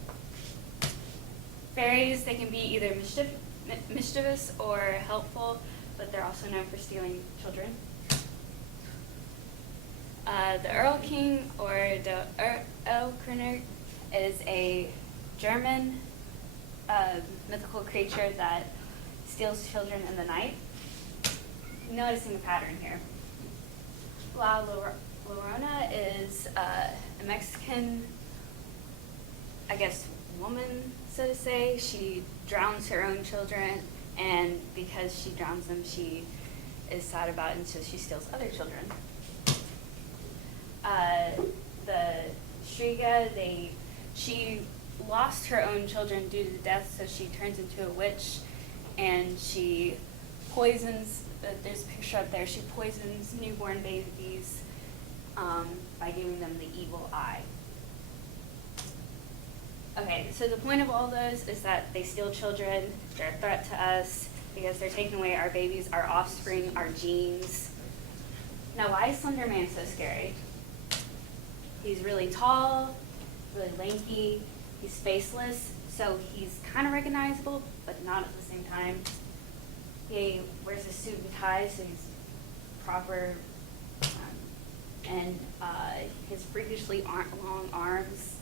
Fairies, they can be either mischievous or helpful, but they're also known for stealing children. The Earl King, or the Erlkönig, is a German mythical creature that steals children in the night. Noticing a pattern here. La Llorona is a Mexican, I guess, woman, so to say. She drowns her own children, and because she drowns them, she is sad about it, and so she steals other children. The Striga, she lost her own children due to death, so she turns into a witch, and she poisons, there's a picture up there, she poisons newborn babies by giving them the evil eye. Okay, so the point of all those is that they steal children, they're a threat to us, because they're taking away our babies, our offspring, our genes. Now, why is Slender Man so scary? He's really tall, really lanky, he's faceless, so he's kind of recognizable, but not at the same time. He wears a suit and tie, so he's proper, and his freakishly long arms.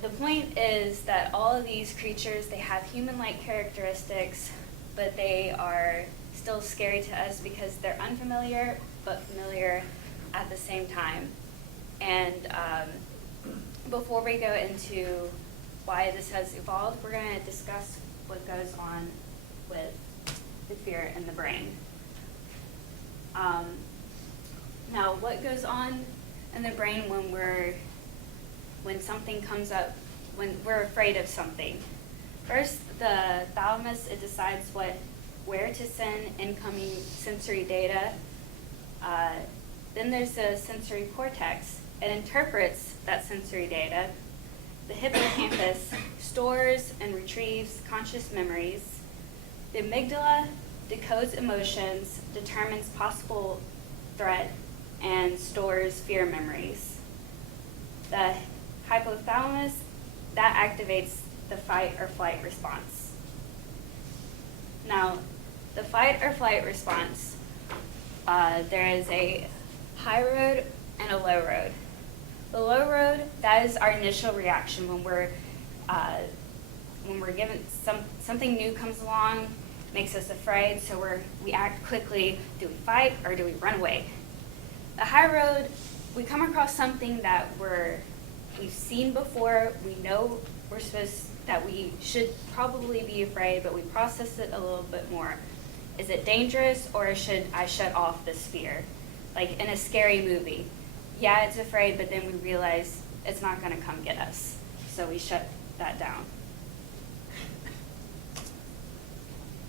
The point is that all of these creatures, they have human-like characteristics, but they are still scary to us because they're unfamiliar, but familiar at the same time. And before we go into why this has evolved, we're going to discuss what goes on with the fear in the brain. Now, what goes on in the brain when something comes up, when we're afraid of something? First, the thalamus, it decides where to send incoming sensory data. Then there's the sensory cortex. It interprets that sensory data. The hippocampus stores and retrieves conscious memories. The amygdala decodes emotions, determines possible threat, and stores fear memories. The hypothalamus, that activates the fight or flight response. Now, the fight or flight response, there is a high road and a low road. The low road, that is our initial reaction when we're given something new comes along, makes us afraid, so we act quickly. Do we fight or do we run away? The high road, we come across something that we've seen before. We know that we should probably be afraid, but we process it a little bit more. Is it dangerous, or should I shut off this fear? Like in a scary movie. Yeah, it's afraid, but then we realize it's not going to come get us. So we shut that down.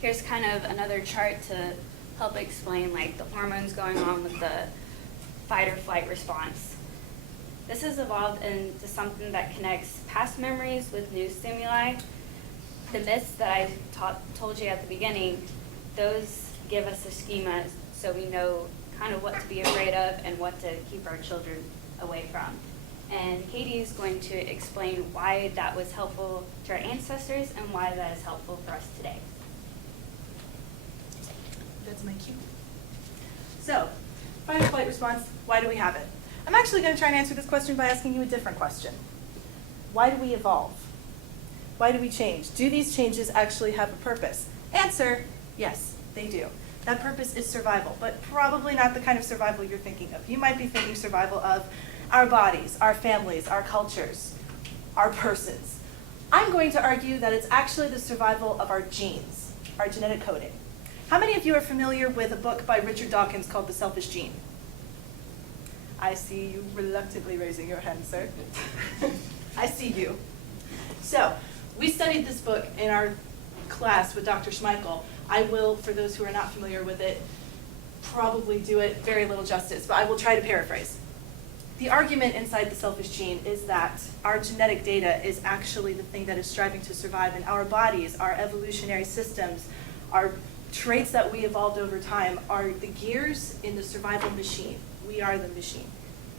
Here's kind of another chart to help explain like the hormones going on with the fight or flight response. This has evolved into something that connects past memories with new stimuli. The myths that I told you at the beginning, those give us a schema so we know kind of what to be afraid of and what to keep our children away from. And Katie is going to explain why that was helpful to our ancestors and why that is helpful for us today. That's my cue. So, fight or flight response, why do we have it? I'm actually going to try and answer this question by asking you a different question. Why do we evolve? Why do we change? Do these changes actually have a purpose? Answer, yes, they do. That purpose is survival, but probably not the kind of survival you're thinking of. You might be thinking survival of our bodies, our families, our cultures, our persons. I'm going to argue that it's actually the survival of our genes, our genetic coding. How many of you are familiar with a book by Richard Dawkins called The Selfish Gene? I see you reluctantly raising your hand, sir. I see you. So, we studied this book in our class with Dr. Schmeichel. I will, for those who are not familiar with it, probably do it very little justice, but I will try to paraphrase. The argument inside the selfish gene is that our genetic data is actually the thing that is striving to survive, and our bodies, our evolutionary systems, our traits that we evolved over time are the gears in the survival machine. We are the machine,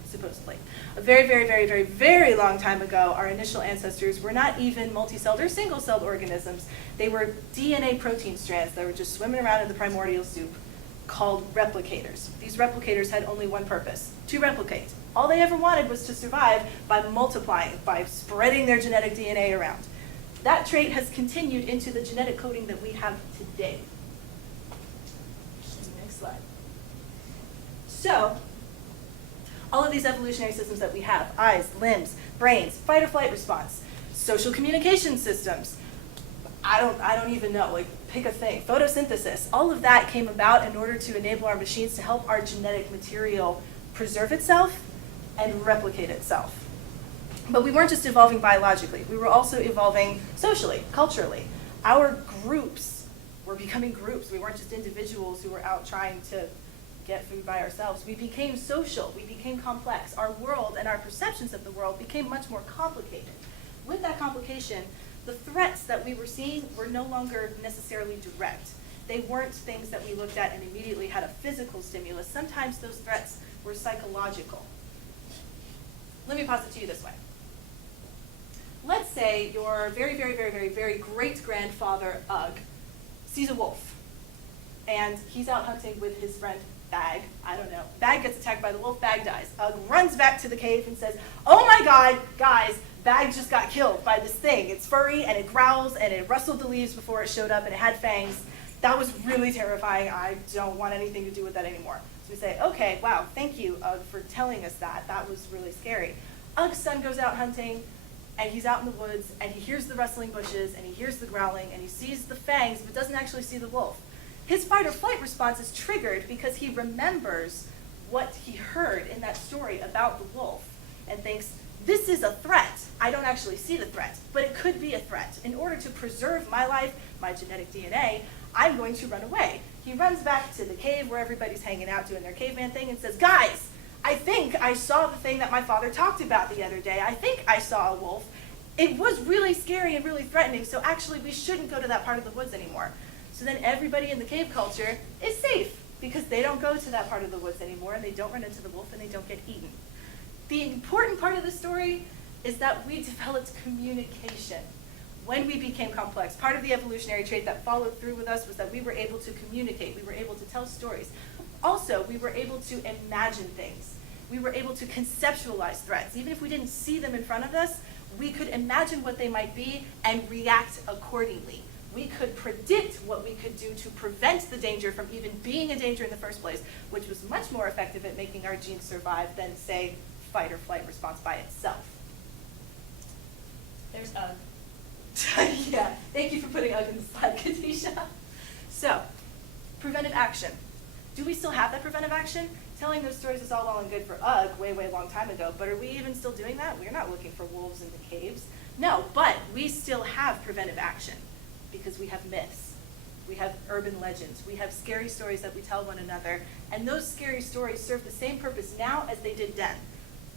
supposedly. A very, very, very, very, very long time ago, our initial ancestors were not even multi-celled or single-celled organisms. They were DNA protein strands that were just swimming around in the primordial soup called replicators. These replicators had only one purpose, to replicate. All they ever wanted was to survive by multiplying, by spreading their genetic DNA around. That trait has continued into the genetic coding that we have today. Next slide. So, all of these evolutionary systems that we have, eyes, limbs, brains, fight or flight response, social communication systems, I don't even know, like pick a thing, photosynthesis, all of that came about in order to enable our machines to help our genetic material preserve itself and replicate itself. But we weren't just evolving biologically, we were also evolving socially, culturally. Our groups were becoming groups. We weren't just individuals who were out trying to get food by ourselves. We became social, we became complex. Our world and our perceptions of the world became much more complicated. With that complication, the threats that we were seeing were no longer necessarily direct. They weren't things that we looked at and immediately had a physical stimulus. Sometimes those threats were psychological. Let me pose it to you this way. Let's say your very, very, very, very, very great-grandfather, Ugg, sees a wolf. And he's out hunting with his friend Bag. I don't know. Bag gets attacked by the wolf. Bag dies. Ugg runs back to the cave and says, "Oh my God, guys, Bag just got killed by this thing. It's furry and it growls and it rustled the leaves before it showed up and it had fangs. That was really terrifying. I don't want anything to do with that anymore." So we say, "Okay, wow, thank you, Ugg, for telling us that. That was really scary." Ugg's son goes out hunting and he's out in the woods and he hears the rustling bushes and he hears the growling and he sees the fangs but doesn't actually see the wolf. His fight or flight response is triggered because he remembers what he heard in that story about the wolf and thinks, this is a threat. I don't actually see the threat, but it could be a threat. In order to preserve my life, my genetic DNA, I'm going to run away. He runs back to the cave where everybody's hanging out doing their caveman thing and says, guys, I think I saw the thing that my father talked about the other day. I think I saw a wolf. It was really scary and really threatening, so actually we shouldn't go to that part of the woods anymore. So then everybody in the cave culture is safe because they don't go to that part of the woods anymore and they don't run into the wolf and they don't get eaten. The important part of the story is that we developed communication. When we became complex, part of the evolutionary trait that followed through with us was that we were able to communicate, we were able to tell stories. Also, we were able to imagine things. We were able to conceptualize threats. Even if we didn't see them in front of us, we could imagine what they might be and react accordingly. We could predict what we could do to prevent the danger from even being a danger in the first place, which was much more effective at making our genes survive than, say, fight or flight response by itself. There's Ugg. Yeah, thank you for putting Ugg in the slide, Kadisha. So, preventive action. Do we still have that preventive action? Telling those stories is all well and good for Ugg way, way long time ago, but are we even still doing that? We're not looking for wolves in the caves. No, but we still have preventive action because we have myths. We have urban legends. We have scary stories that we tell one another, and those scary stories serve the same purpose now as they did then.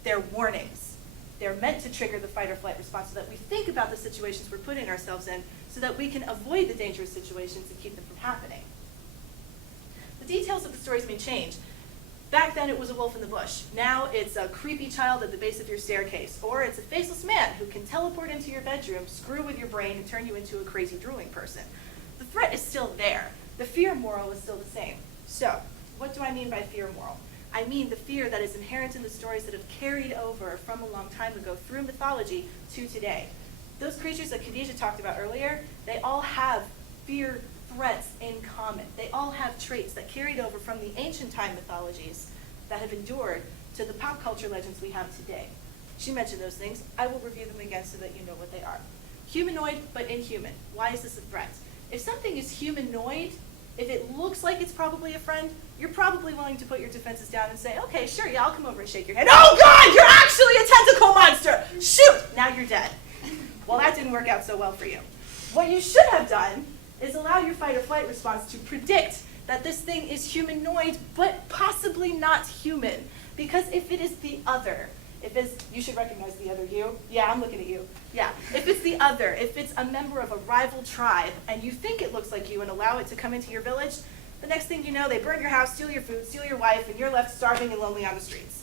They're warnings. They're meant to trigger the fight or flight response so that we think about the situations we're putting ourselves in so that we can avoid the dangerous situations and keep them from happening. The details of the stories may change. Back then it was a wolf in the bush. Now it's a creepy child at the base of your staircase, or it's a faceless man who can teleport into your bedroom, screw with your brain, and turn you into a crazy drooling person. The threat is still there. The fear moral is still the same. So, what do I mean by fear moral? I mean the fear that is inherent in the stories that have carried over from a long time ago through mythology to today. Those creatures that Khadijah talked about earlier, they all have fear threats in common. They all have traits that carried over from the ancient time mythologies that have endured to the pop culture legends we have today. She mentioned those things. I will review them again so that you know what they are. Humanoid, but inhuman. Why is this a threat? If something is humanoid, if it looks like it's probably a friend, you're probably willing to put your defenses down and say, okay, sure, yeah, I'll come over and shake your hand. Oh God, you're actually a tentacle monster! Shoot, now you're dead. Well, that didn't work out so well for you. What you should have done is allow your fight or flight response to predict that this thing is humanoid, but possibly not human. Because if it is the other, if it's, you should recognize the other you. Yeah, I'm looking at you. Yeah, if it's the other, if it's a member of a rival tribe, and you think it looks like you and allow it to come into your village, the next thing you know, they burn your house, steal your food, steal your wife, and you're left starving and lonely on the streets.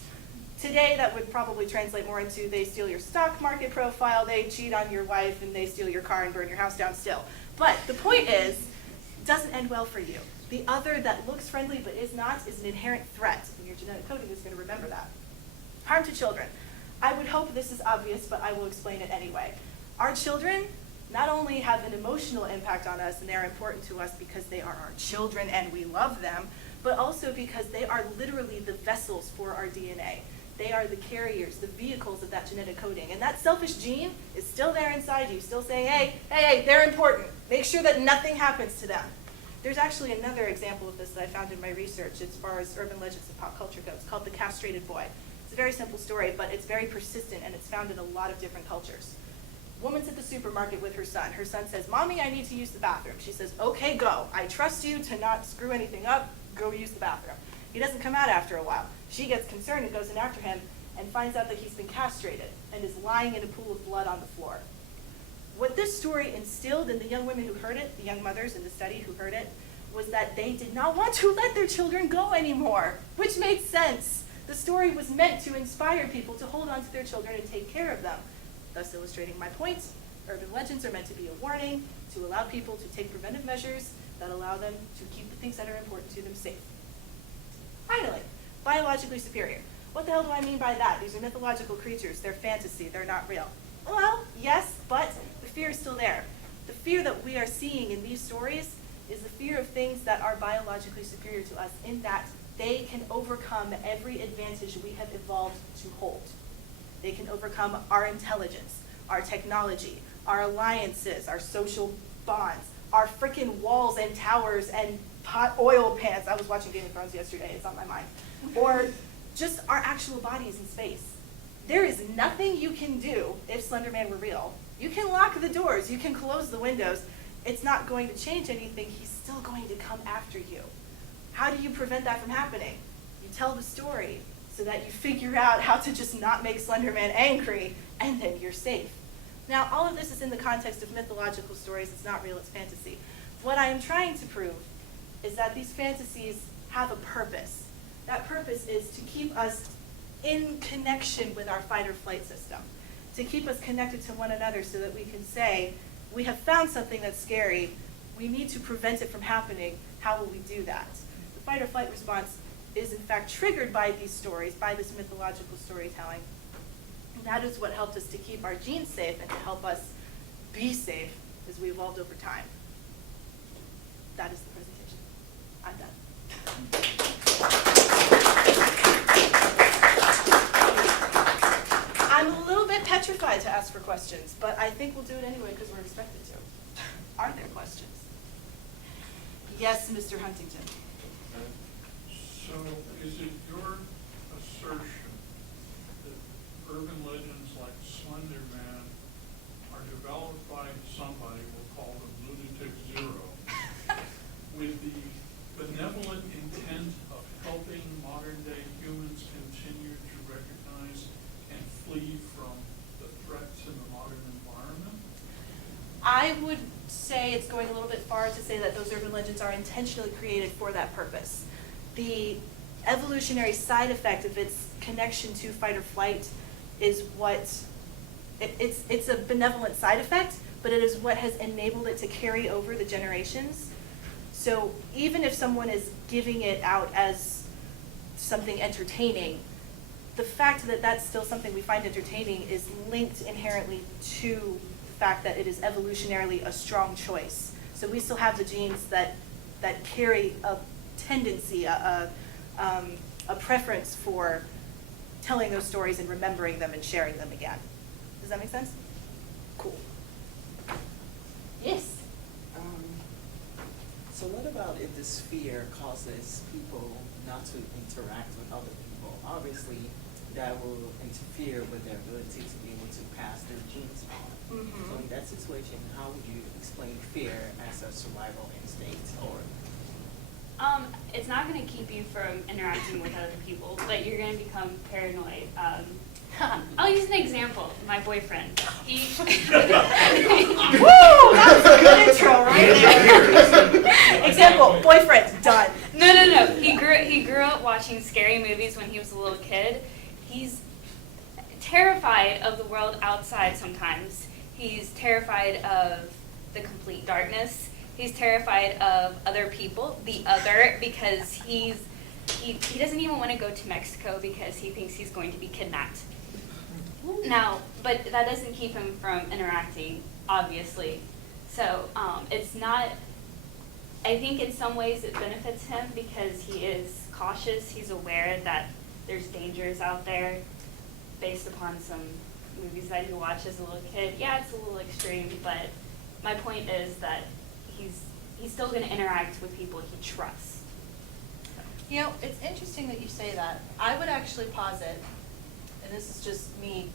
Today, that would probably translate more into they steal your stock market profile, they cheat on your wife, and they steal your car and burn your house down still. But the point is, it doesn't end well for you. The other that looks friendly but is not is an inherent threat, and your genetic coding is going to remember that. Harm to children. I would hope this is obvious, but I will explain it anyway. Our children not only have an emotional impact on us, and they're important to us because they are our children and we love them, but also because they are literally the vessels for our DNA. They are the carriers, the vehicles of that genetic coding. And that selfish gene is still there inside you, still saying, hey, they're important. Make sure that nothing happens to them. There's actually another example of this that I found in my research as far as urban legends and pop culture goes, called The Castrated Boy. It's a very simple story, but it's very persistent, and it's found in a lot of different cultures. Woman's at the supermarket with her son. Her son says, Mommy, I need to use the bathroom. She says, okay, go. I trust you to not screw anything up. Go use the bathroom. He doesn't come out after a while. She gets concerned and goes in after him and finds out that he's been castrated and is lying in a pool of blood on the floor. What this story instilled in the young women who heard it, the young mothers in the study who heard it, was that they did not want to let their children go anymore, which made sense. The story was meant to inspire people to hold on to their children and take care of them, thus illustrating my point. Urban legends are meant to be a warning to allow people to take preventive measures that allow them to keep the things that are important to them safe. Finally, biologically superior. What the hell do I mean by that? These are mythological creatures. They're fantasy. They're not real. Well, yes, but the fear is still there. The fear that we are seeing in these stories is the fear of things that are biologically superior to us in that they can overcome every advantage we have evolved to hold. They can overcome our intelligence, our technology, our alliances, our social bonds, our frickin' walls and towers and hot oil pants. I was watching Game of Thrones yesterday, it's on my mind. Or just our actual bodies in space. There is nothing you can do if Slender Man were real. You can lock the doors, you can close the windows. It's not going to change anything. He's still going to come after you. How do you prevent that from happening? You tell the story so that you figure out how to just not make Slender Man angry, and then you're safe. Now, all of this is in the context of mythological stories. It's not real, it's fantasy. What I am trying to prove is that these fantasies have a purpose. That purpose is to keep us in connection with our fight or flight system, to keep us connected to one another so that we can say, we have found something that's scary, we need to prevent it from happening, how will we do that? The fight or flight response is in fact triggered by these stories, by this mythological storytelling. And that is what helped us to keep our genes safe and to help us be safe as we evolved over time. That is the presentation. I'm done. I'm a little bit petrified to ask for questions, but I think we'll do it anyway because we're expected to. Are there questions? Yes, Mr. Huntington. So is it your assertion that urban legends like Slender Man are developed by somebody, we'll call them Lunatic Zero, with the benevolent intent of helping modern day humans continue to recognize and flee from the threats in the modern environment? I would say it's going a little bit far to say that those urban legends are intentionally created for that purpose. The evolutionary side effect of its connection to fight or flight is what, it's a benevolent side effect, but it is what has enabled it to carry over the generations. So even if someone is giving it out as something entertaining, the fact that that's still something we find entertaining is linked inherently to the fact that it is evolutionarily a strong choice. So we still have the genes that carry a tendency, a preference for telling those stories and remembering them and sharing them again. Does that make sense? Cool. Yes? So what about if this fear causes people not to interact with other people? Obviously, that will interfere with their ability to be able to pass their genes on. Mm-hmm. So in that situation, how would you explain fear as a survival instinct or? It's not going to keep you from interacting with other people, but you're going to become paranoid. I'll use an example. My boyfriend. He. Woo! That was a good intro, right there. Example: boyfriend, done. No. He grew up watching scary movies when he was a little kid. He's terrified of the world outside sometimes. He's terrified of the complete darkness. He's terrified of other people, because he doesn't even want to go to Mexico because he thinks he's going to be kidnapped. Now, but that doesn't keep him from interacting, obviously. So it's not, I think in some ways it benefits him because he is cautious. He's aware that there's dangers out there based upon some movies that he watched as a little kid. Yeah, it's a little extreme, but my point is that he's still going to interact with people he trusts. You know, it's interesting that you say that. I would actually posit, and this is just me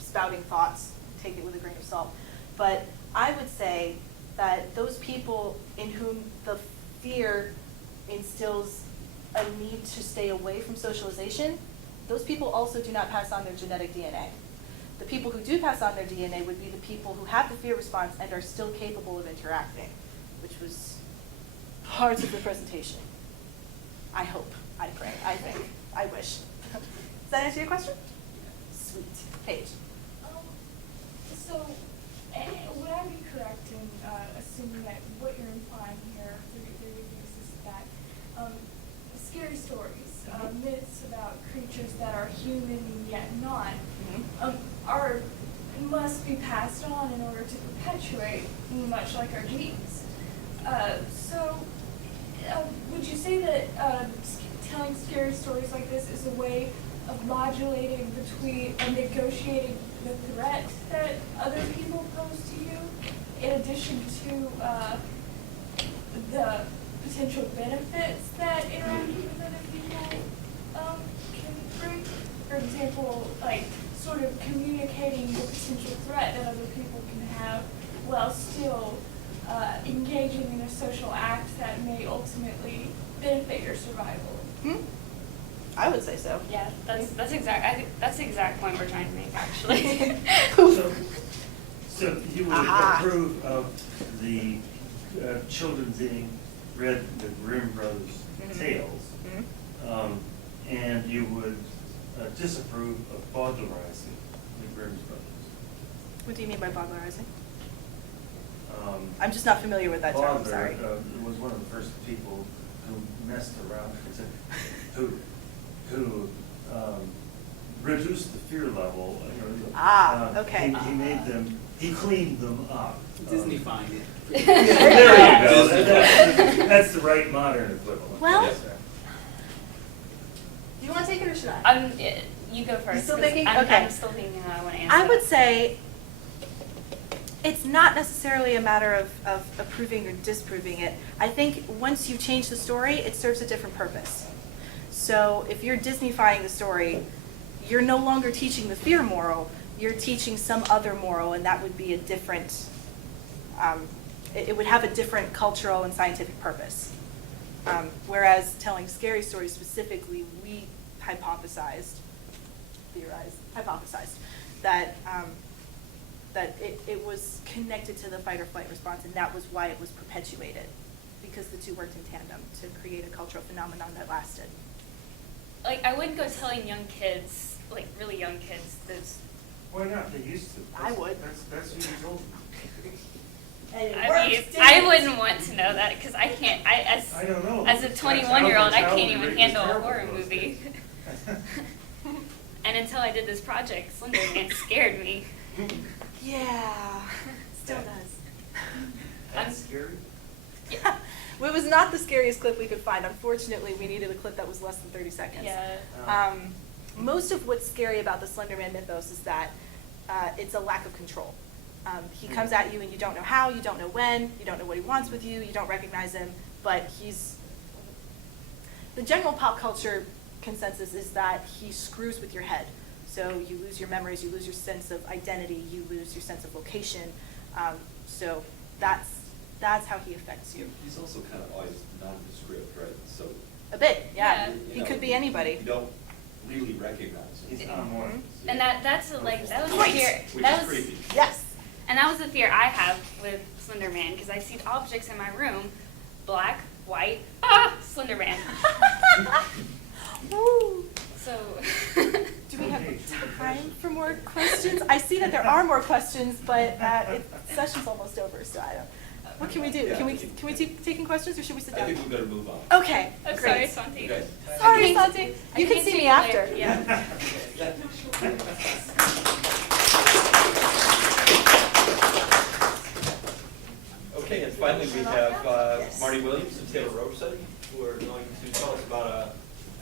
spouting thoughts, take it with a grain of salt, but I would say that those people in whom the fear instills a need to stay away from socialization, those people also do not pass on their genetic DNA. The people who do pass on their DNA would be the people who have the fear response and are still capable of interacting, which was parts of the presentation. I hope, I pray, I think, I wish. Does that answer your question? Sweet. Paige. So, would I be correct in assuming that what you're implying here through your reviews is that scary stories, myths about creatures that are human and yet not, must be passed on in order to perpetuate, much like our genes. Would you say that telling scary stories like this is a way of modulating between and negotiating the threat that other people pose to you, in addition to the potential benefits that interacting with other people can bring. For example, like sort of communicating the potential threat that other people can have while still engaging in a social act that may ultimately benefit your survival. I would say so. Yeah, that's the exact point we're trying to make, actually. So you would Aha. approve of the children being read the Grimm Brothers tales, and you would disapprove of bowdlerizing the Grimm Brothers. What do you mean by bowdlerizing? I'm just not familiar with that term, I'm Bowdler, sorry. was one of the first people who messed around, who reduced the fear level. Okay. He made them, he cleaned them up. Disney find it. There you go. That's the right modern equivalent. Well, Yes. do you want to take it or should I? You go first. still 'cause thinking? I'm Okay. still thinking I want to answer. I would say it's not necessarily a matter of approving or disproving it. I think once you change the story, it serves a different purpose. So if you're Disneyfying the story, you're no longer teaching the fear moral, you're teaching some other moral, and that would be a different, it would have a different cultural and scientific purpose. Whereas telling scary stories specifically, we hypothesized that that it was connected to the fight or flight response, and that was why it was perpetuated, because the two worked in tandem to create a cultural phenomenon that lasted. Like, I wouldn't go telling young kids, like really young kids, this. Why not? They used to. I would. That's what you told them. I wouldn't want to know that because I can't. I don't know. As a 21-year-old, I can't even Childhood handle a terrible horror for those movie. things. And until I did this project, Slender Man scared me. Yeah, still does. That's scary. Yeah. Well, it was not the scariest clip we could find. Unfortunately, we needed a clip that was less than 30 seconds. Yeah. Most of what's scary about the Slender Man mythos is that it's a lack of control. He comes at you and you don't know how, you don't know when, you don't know what he wants with you, you don't recognize him, but the general pop culture consensus is that he screws with your head. So you lose your memories, you lose your sense of identity, you lose your sense of location. So that's how he affects you. He's also kind of always nondescript, right? So A bit, yeah. Yeah. He could be anybody. You don't really recognize him. He's amorphous. And that's like that was the Right. fear. Which That is was creepy. Yes. And that was the fear I have with Slender Man because I see objects in my room, black, white, Slender Man. Woo. So. Do we have time for more questions? I see that there are more questions, but session's almost over, so I don't. What can we do? Yeah. Can we keep taking questions, or should we sit I down? think we better move on. Okay, I'm great. sorry, Santi. Okay. Sorry, I Santi. can't- You I can can't see see me you after. later. Yeah. Okay, and finally we have Marty Williams and Taylor Robeson, who are going to tell us about an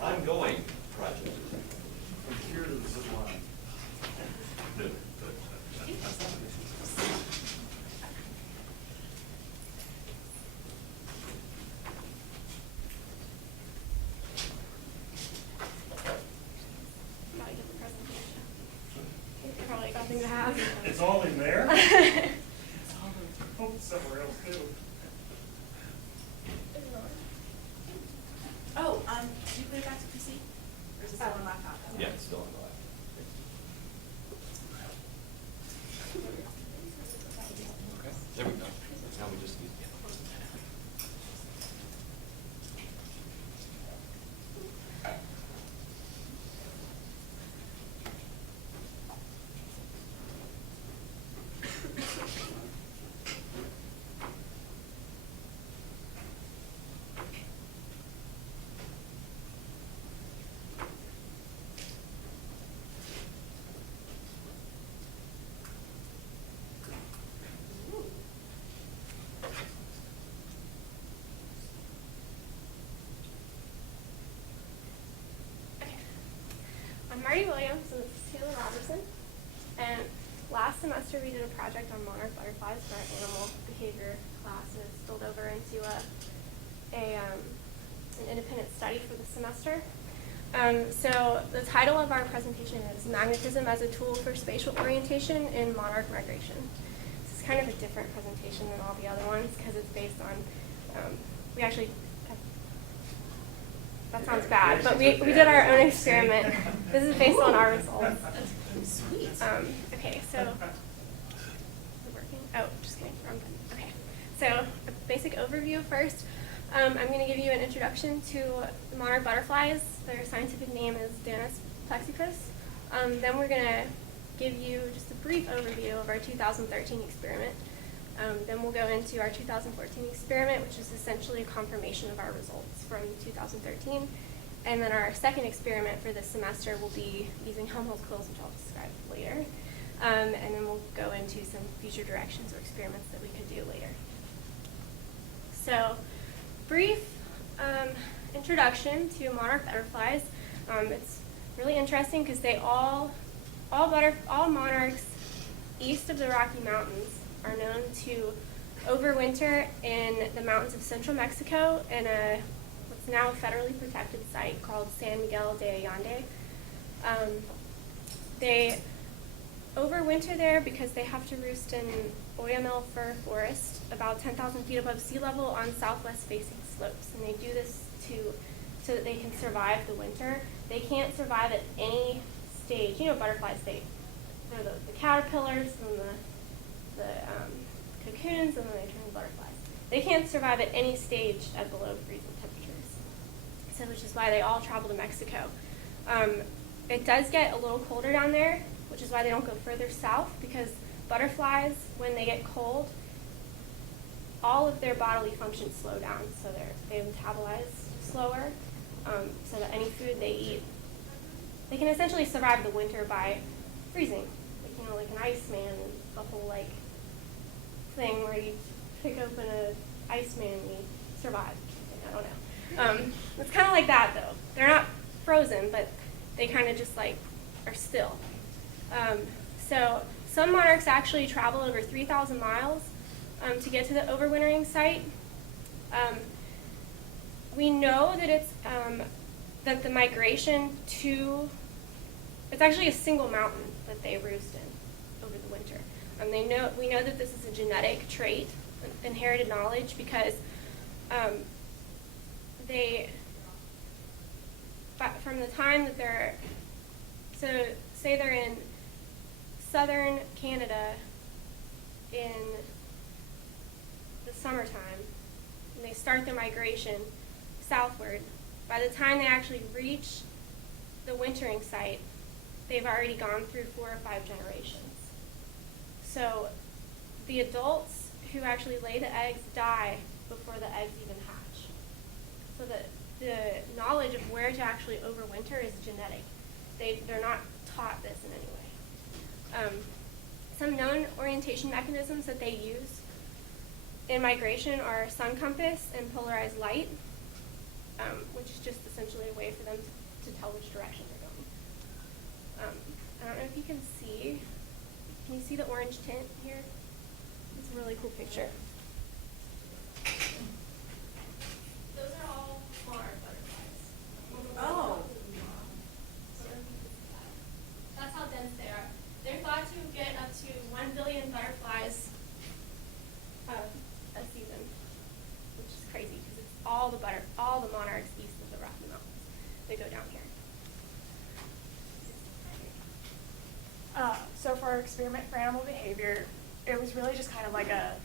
ongoing project. From here to the sublime. Probably nothing to have. It's all in there? Hope it's somewhere else too. Oh, did you put it back to PC? Or is it still on laptop? Yeah, it's still on the line. Okay, there we go. Now we just need. I'm Marty Williams, and this is Taylor Robertson. And last semester we did a project on monarch butterflies for our animal behavior class, and it spilled over into an independent study for the semester. So the title of our presentation is Magnetism as a Tool for Spatial Orientation in Monarch Migration. This is kind of a different presentation than all the other ones because it's based on, we actually, that sounds bad, but we did our own experiment. This is based on our results. Sweet. Okay, so, is it working? Oh, just kidding, wrong button. Okay, so a basic overview first. I'm going to give you an introduction to monarch butterflies. Their scientific name is Danus plexippus. Then we're going to give you just a brief overview of our 2013 experiment. Then we'll go into our 2014 experiment, which is essentially a confirmation of our results from 2013. And then our second experiment for this semester will be using Helmholtz quills, which I'll describe later. And then we'll go into some future directions or experiments that we could do later. So, brief introduction to monarch butterflies. It's really interesting because they all monarchs east of the Rocky Mountains are known to overwinter in the mountains of central Mexico in what's now a federally protected site called San Miguel de Allende. They overwinter there because they have to roost in Oyamel fir forest about 10,000 feet above sea level on southwest-facing slopes, and they do this so that they can survive the winter. They can't survive at any stage. You know, butterflies, they're the caterpillars and the cocoons, and then they turn to butterflies. They can't survive at any stage at below freezing temperatures, so which is why they all travel to Mexico. It does get a little colder down there, which is why they don't go further south, because butterflies, when they get cold, all of their bodily functions slow down, so they metabolize slower, so that any food they eat, they can essentially survive the winter by freezing. Like an Iceman, and the whole thing where you pick open an Iceman and you survive. I don't know. It's kind of like that though. They're not frozen, but they kind of just are still. So some monarchs actually travel over 3,000 miles to get to the overwintering site. We know that it's that the migration to, it's actually a single mountain that they roost in over the winter. We know that this is a genetic trait, inherited knowledge, because from the time that say they're in southern Canada in the summertime, and they start their migration southward. By the time they actually reach the wintering site, they've already gone through 4 or 5 generations. So the adults who actually lay the eggs die before the eggs even hatch. So the knowledge of where to actually overwinter is genetic. They're not taught this in any way. Some known orientation mechanisms that they use in migration are sun compass and polarized light, which is just essentially a way for them to tell which direction they're going. I don't know if you can see. Can you see the orange tint here? It's a really cool picture. Those are all monarch butterflies. Oh. That's how dense they are. They're thought to get up to 1 billion butterflies a season, which is crazy because it's all the monarchs east of the Rocky Mountains. They go down here. So for our experiment for animal behavior, it was really just kind of like it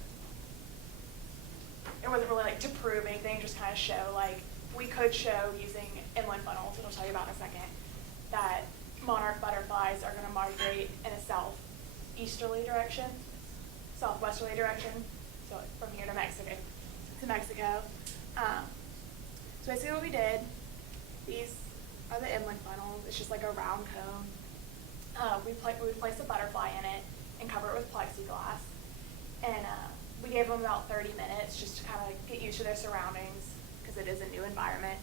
wasn't really to prove anything, just kind of show, we could show using inland funnels, which I'll tell you about in a second, that monarch butterflies are going to migrate in a southeasterly direction, southwesterly direction, so from here to Mexico. So basically what we did, these are the inland funnels. It's just like a round cone. We would place a butterfly in it and cover it with plexiglass. And we gave them about 30 minutes just to kind of get used to their surroundings because it is a new environment.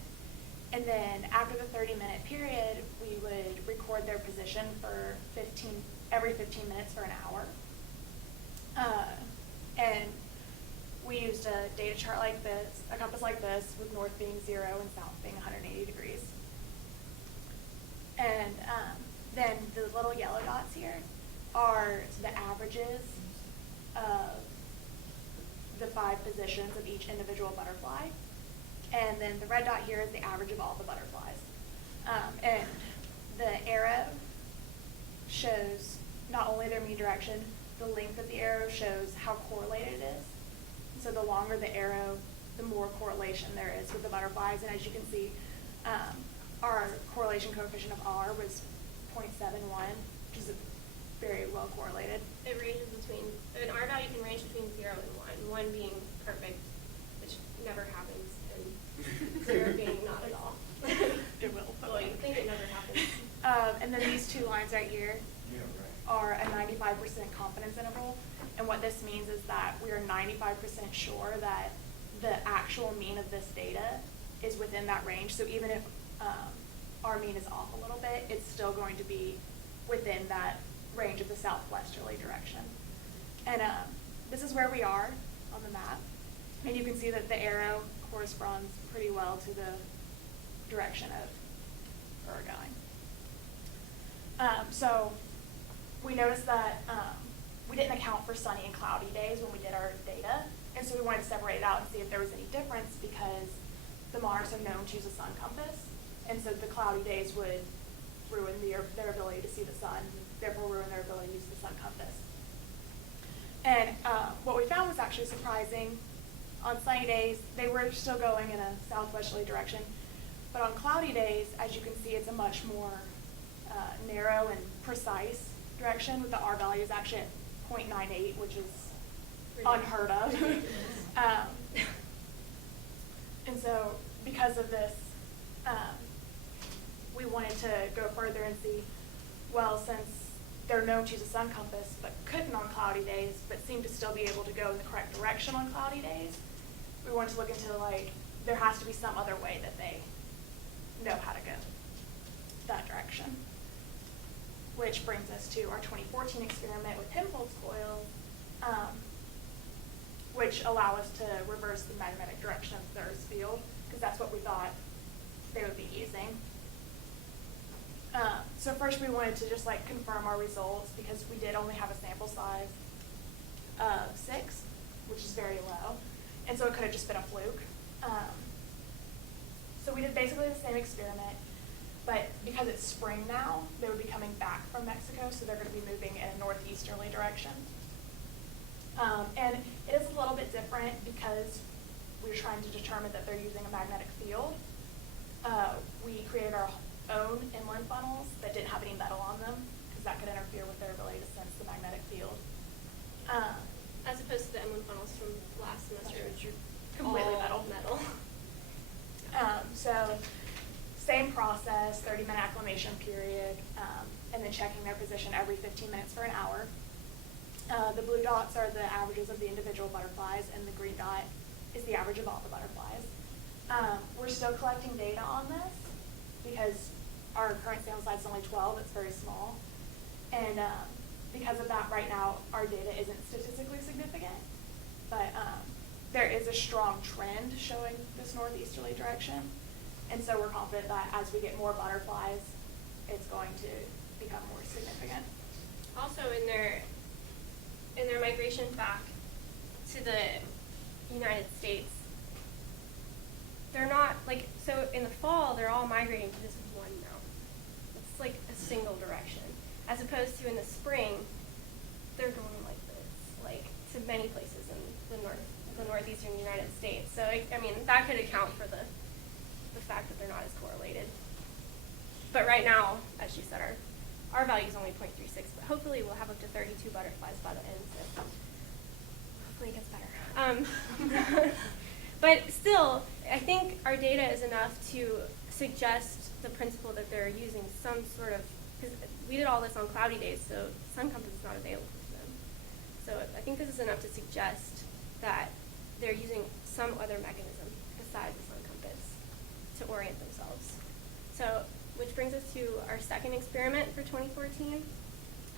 And then after the 30-minute period, we would record their position for 15 every 15 minutes for an hour. And we used a data chart like this, a compass like this, with north being 0 and south being 180 degrees. And then the little yellow dots here are the averages of the 5 positions of each individual butterfly. And then the red dot here is the average of all the butterflies. And the arrow shows not only their mean direction, the length of the arrow shows how correlated it is. So the longer the arrow, the more correlation there is with the butterflies. And as you can see, our correlation coefficient of R was 0.71, which is very well correlated. It ranges between, an R value can range between 0 and 1, 1 being perfect, which never happens, and 0 being not at all. It will. Well, you think it never happens. And then these 2 lines right here are a 95% confidence interval. And what this means is that we are 95% sure that the actual mean of this data is within that range. So even if our mean is off a little bit, it's still going to be within that range of the southwesterly direction. And this is where we are on the map. And you can see that the arrow corresponds pretty well to the direction of where we're going. So we noticed that we didn't account for sunny and cloudy days when we did our data. And so we wanted to separate it out and see if there was any difference, because the monarchs are known to use a sun compass. And so the cloudy days would ruin their ability to see the sun, therefore ruin their ability to use the sun compass. And what we found was actually surprising. On sunny days, they were still going in a southwesterly direction. But on cloudy days, as you can see, it's a much more narrow and precise direction, with the R value is actually at 0.98, which is unheard of. And so because of this, we wanted to go further and see, well, since they're known to use a sun compass but couldn't on cloudy days, but seem to still be able to go in the correct direction on cloudy days, we wanted to look into, like, there has to be some other way that they know how to go that direction. Which brings us to our 2014 experiment with Helmholtz coils, which allow us to reverse the magnetic direction of the Earth's field, because that's what we thought they would be using. So first we wanted to just like confirm our results, because we did only have a sample size of 6, which is very low, and so it could have just been a fluke. So we did basically the same experiment, but because it's spring now, they would be coming back from Mexico, so they're going to be moving in a northeasterly direction. And it is a little bit different because we're trying to determine that they're using a magnetic field. We created our own inland funnels that didn't have any metal on them, because that could interfere with their ability to sense the magnetic field. As opposed to the inland funnels from last semester, which are Completely all metal. So same process, 30-minute acclimation period, and then checking their position every 15 minutes for an hour. The blue dots are the averages of the individual butterflies, and the green dot is the average of all the butterflies. We're still collecting data on this because our current sample size is only 12, it's very small. And because of that, right now, our data isn't statistically significant, but there is a strong trend showing this northeasterly direction. And so we're confident that as we get more butterflies, it's going to become more significant. Also, in their migration back to the United States, they're not like, so in the fall they're all migrating to this one mountain. It's like a single direction, as opposed to in the spring they're going like this, like to many places in the northeastern United States. So I mean that could account for the fact that they're not as correlated. But right now, as she said, our value is only 0.36, but hopefully we'll have up to 32 butterflies by the end, so hopefully it gets better. But still, I think our data is enough to suggest the principle that they're using some sort of, because we did all this on cloudy days, so sun compass is not available to them. So I think this is enough to suggest that they're using some other mechanism besides the sun compass to orient themselves. So, which brings us to our second experiment for 2014.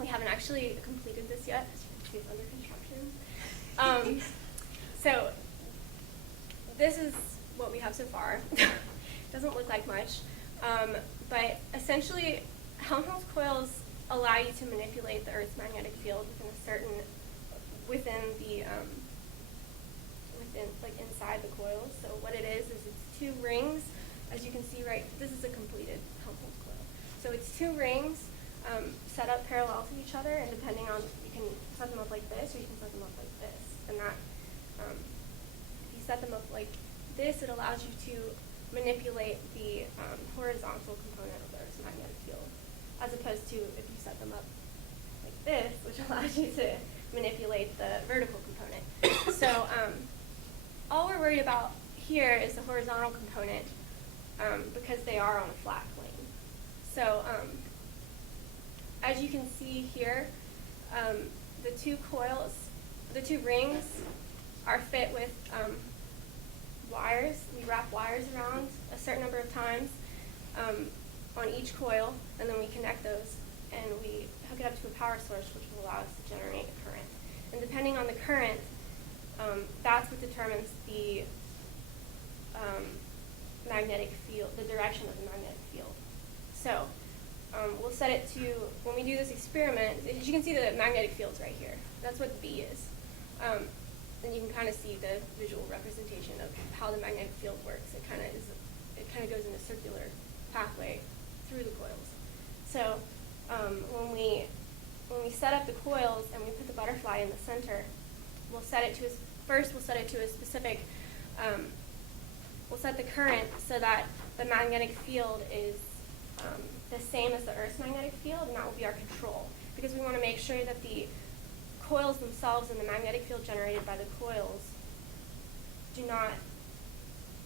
We haven't actually completed this yet. It's under construction. So this is what we have so far. Doesn't look like much, but essentially Helmholtz coils allow you to manipulate the Earth's magnetic field within like inside the coils. So what it is it's two rings, as you can see right. This is a completed Helmholtz coil. So it's two rings set up parallel to each other, and depending on, you can set them up like this, or you can set them up like this. And that, if you set them up like this, it allows you to manipulate the horizontal component of the Earth's magnetic field, as opposed to if you set them up like this, which allows you to manipulate the vertical component. So all we're worried about here is the horizontal component, because they are on a flat plane. So as you can see here, the two coils, the two rings are fit with wires. We wrap wires around a certain number of times on each coil, and then we connect those and we hook it up to a power source, which will allow us to generate a current. And depending on the current, that's what determines the magnetic field, the direction of the magnetic field. So we'll set it to, when we do this experiment, as you can see the magnetic field's right here. That's what B is. And you can kind of see the visual representation of how the magnetic field works. It kind of goes in a circular pathway through the coils. So when we set up the coils and we put the butterfly in the center, we'll set it to a specific, we'll set the current so that the magnetic field is the same as the Earth's magnetic field, and that will be our control, because we want to make sure that the coils themselves and the magnetic field generated by the coils do not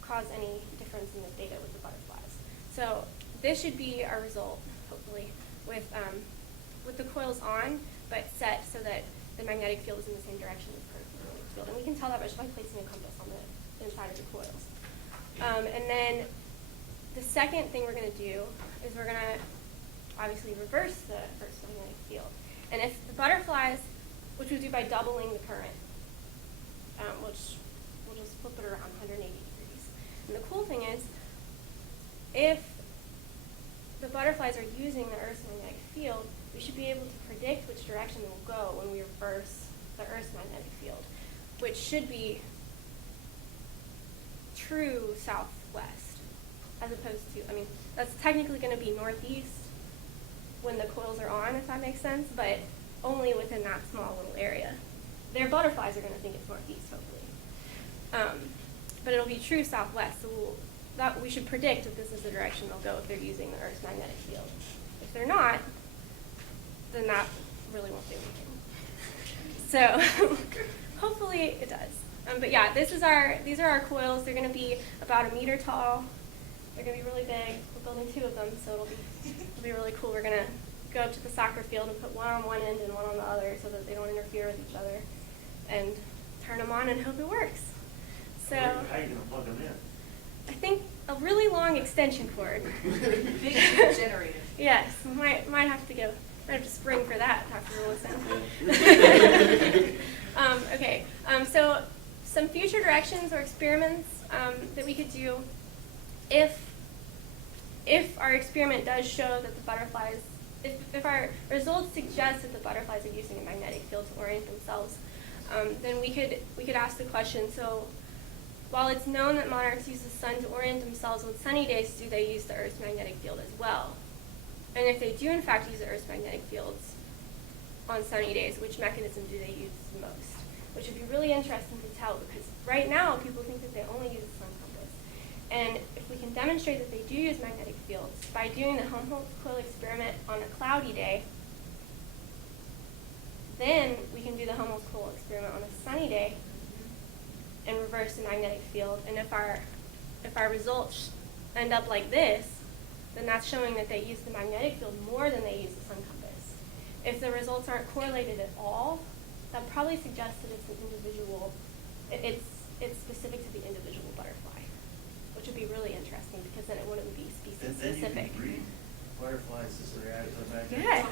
cause any difference in the data with the butterflies. So this should be our result, hopefully, with the coils on, but set so that the magnetic field is in the same direction as the Earth's magnetic field. And we can tell that just by placing a compass on the inside of the coils. And then the second thing we're going to do is we're going to obviously reverse the Earth's magnetic field. And if the butterflies, which we do by doubling the current, which we'll just flip it around 180 degrees. And the cool thing is, if the butterflies are using the Earth's magnetic field, we should be able to predict which direction they will go when we reverse the Earth's magnetic field, which should be true southwest, as opposed to, that's technically going to be northeast when the coils are on, if that makes sense, but only within that small little area. Their butterflies are going to think it's northeast, hopefully. But it'll be true southwest, so we should predict that this is the direction they'll go if they're using the Earth's magnetic field. If they're not, then that really won't do anything. So hopefully it does. But yeah, these are our coils. They're going to be about 1 meter tall. They're going to be really big. We're building 2 of them, so it'll be really cool. We're going to go up to the soccer field and put one on one end and one on the other so that they don't interfere with each other, and turn them on and hope it works. So How are you going to plug them in? I think a really long extension cord. Big generator. Yes, might have to spring for that, Dr. Willison. Okay, so some future directions or experiments that we could do if our experiment does show that the butterflies, if our results suggest that the butterflies are using a magnetic field to orient themselves, then we could ask the question, so while it's known that monarchs use the sun to orient themselves on sunny days, do they use the Earth's magnetic field as well? And if they do in fact use the Earth's magnetic fields on sunny days, which mechanism do they use the most? Which would be really interesting to tell, because right now people think that they only use the sun compass. And if we can demonstrate that they do use magnetic fields by doing the Helmholtz coil experiment on a cloudy day, then we can do the Helmholtz coil experiment on a sunny day and reverse the magnetic field. And if our results end up like this, then that's showing that they use the magnetic field more than they use the sun compass. If the results aren't correlated at all, that probably suggests that it's an individual, it's specific to the individual butterfly, which would be really interesting because then it wouldn't be species specific. Then you can breed butterflies as they react to the magnetic Yes.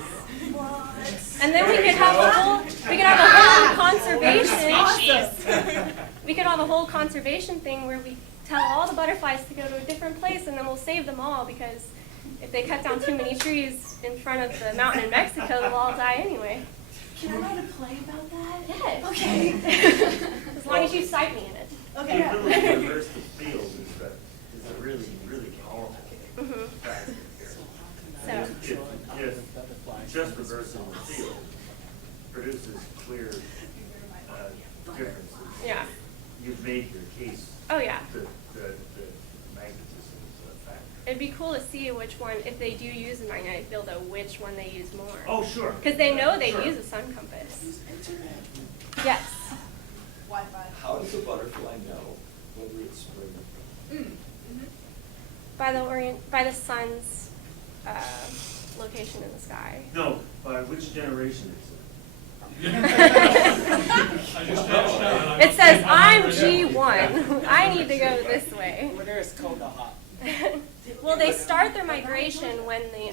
What? a whole conservation thing where we tell all the butterflies to go to a different place, and then we'll save them all, because if they cut down too many trees in front of the mountain in Mexico, they'll all die anyway. Can I write a play about that? Yes. Okay. As long as you cite me in it. Okay. The ability to reverse the field is a really, really powerful Mhm. factor So- here. If just reversing the field produces clear differences, Yeah. you've made your case. Oh, yeah. The magnetism is a factor. It'd be cool to see which one, if they do use a magnetic field, though, which one they use more. Oh, sure. Because they know they Sure. use a sun compass. Yes. Wi-Fi. How does a butterfly know whether it's spring? By the sun's location in the sky. No, by which generation is it? I just touched on It says, I'm G1. I need to go this way. Over there is cold or hot. Well, they start their migration when the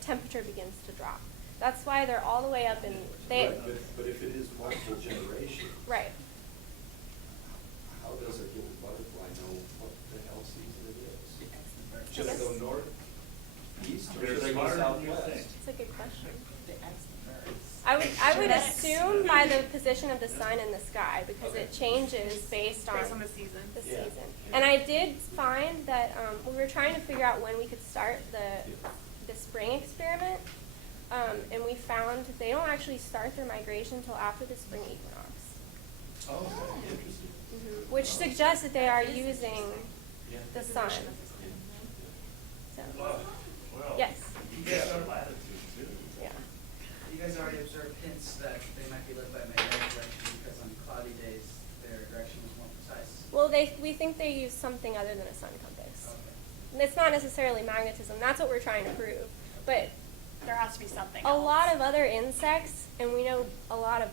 temperature begins to drop. That's why they're all the way up in But if it is multiple generations, right. how does a little butterfly know what the hell season it is? Should I go north, east, or should I go southwest? It's a good question. They ask the birds. I would assume by the position of the sun in the sky, because it changes based on the season. the Yeah. season. And I did find that we were trying to figure out when we could start the spring experiment, and we found they don't actually start their migration until after the spring equinox, Oh, interesting. which suggests that they are using the sun. So, Well, yes, you get some latitude too. yeah. You guys already observed hints that they might be led by magnetic direction because on cloudy days their direction was more precise. Well, we think they use something other than a sun compass. Okay. And it's not necessarily magnetism. That's what we're trying to prove. But There has to be something a else. lot of other insects, and we know a lot of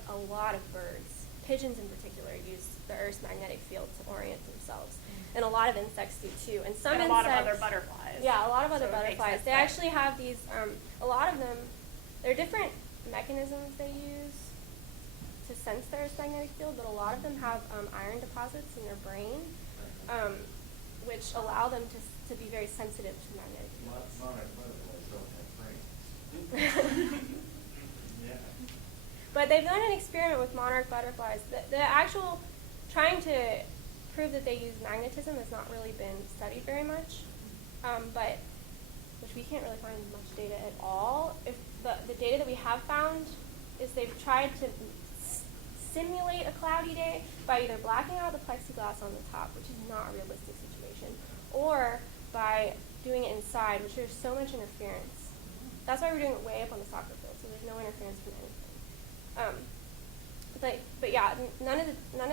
birds, pigeons in particular, use the Earth's magnetic field to orient themselves, and a lot of insects do too. And some and a insects, lot of other butterflies. yeah, a lot of other So it makes butterflies. sense They that- actually have these. A lot of them, there are different mechanisms they use to sense the Earth's magnetic field, but a lot of them have iron deposits in their brain, which allow them to be very sensitive to magnetic fields. Monarch butterflies don't have brains. Yeah. But they've done an experiment with monarch butterflies. The actual trying to prove that they use magnetism has not really been studied very much, but which we can't really find much data at all. If the data that we have found is they've tried to simulate a cloudy day by either blacking out the plexiglass on the top, which is not a realistic situation, or by doing it inside, which there's so much interference. That's why we're doing it way up on the soccer field, so there's no interference from anything. But yeah, none of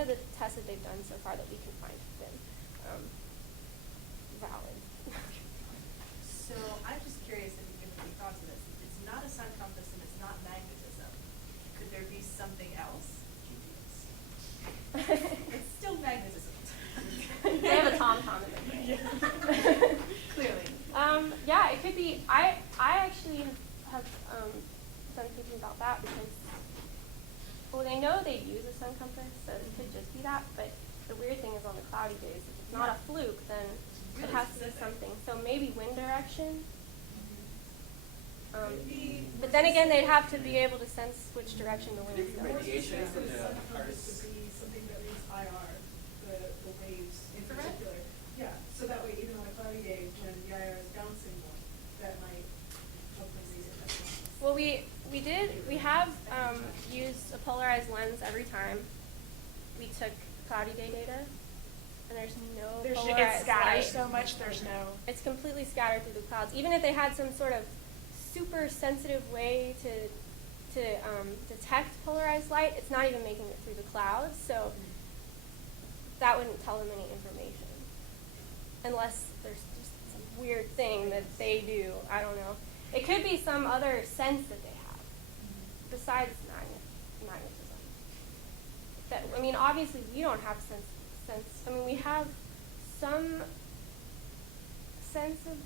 the tests that they've done so far that we can find have been valid. So I'm just curious if you give any thoughts on this. It's not a sun compass and it's not magnetism. Could there be something else? It's still magnetism. They have a tom-tom in their brain. Clearly. Yeah, it could be. I actually have done thinking about that because, well, they know they use a sun compass, so it could just be that. But the weird thing is on the cloudy days, if it's not a fluke, then it has to be something. So maybe wind direction. But then again, they'd have to be able to sense which direction the wind is going. Radiation from the Compass to be something that reads IR, the waves in Infrared? particular. Yeah, so that way even on a cloudy day, when the IR is bouncing more, that might help them read it as well. Well, we have used a polarized lens every time we took cloudy day data, and there's no It polarized scatters light. so much, there's no. It's completely scattered through the clouds. Even if they had some sort of super sensitive way to detect polarized light, it's not even making it through the clouds, so that wouldn't tell them any information. Unless there's just some weird thing that they do. I don't know. It could be some other sense that they have besides magnetism. That, I mean, obviously we don't have sense. I mean, we have some sense of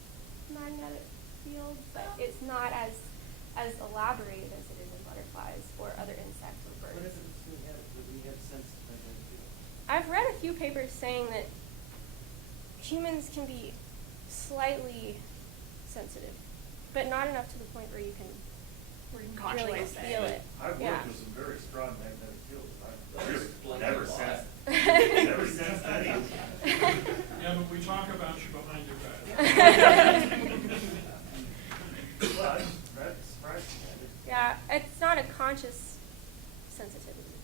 magnetic field, but it's not as elaborated as it is in butterflies or other insects or birds. What is it? we have sense of that too? I've read a few papers saying that humans can be slightly sensitive, but not enough to the point where you can really feel it. I've Yeah. worked with some very strong magnetic fields. I've There's really plenty never of sensed, laws. never sensed any. Yeah, but we talk about you behind your back. Well, that's surprising. Yeah, it's not a conscious sensitivity.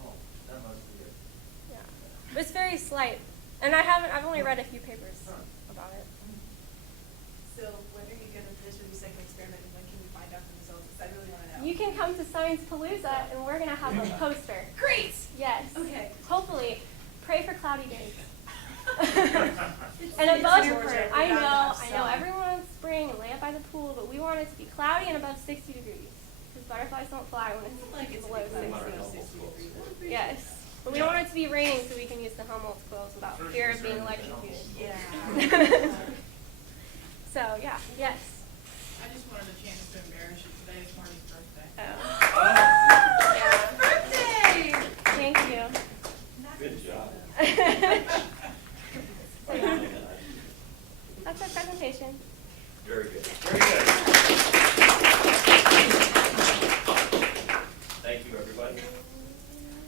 Oh, that must be it. Yeah, but it's very slight, and I've only read a few papers about it. So when are you gonna finish with your second experiment and when can we find out the results? 'Cause I really wanna know. You can come to Science Palooza, and we're gonna have a poster. Great! Yes. Okay. Hopefully, pray for cloudy days. It's And above, Georgia, we I gotta know, have I know, sun. everyone wants spring and lay up by the pool, but we want it to be cloudy and above 60 degrees. Because butterflies don't fly when it's Like it's below like 60. Helmholtz quills. Yes. But we don't want it to be raining so we can use the Helmholtz quills without fear of being electrocuted. Yeah. So, yeah, yes. I just wanted a chance to embarrass you. Today is Marty's birthday. Oh. Birthday! Thank you. Good job. So, yeah. That's our presentation. Very good. Very good. Thank you, everybody.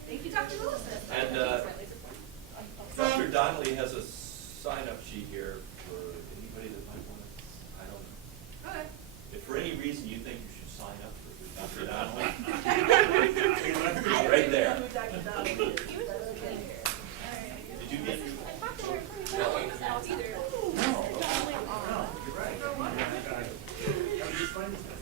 Thank you, Dr. Lewis. And Dr. Donnelly has a sign-up sheet here for anybody that might want to, I don't know. Okay. If for any reason you think you should sign up for Dr. Donnelly, right there. Did you get your? No, you're right. I'm just finding this.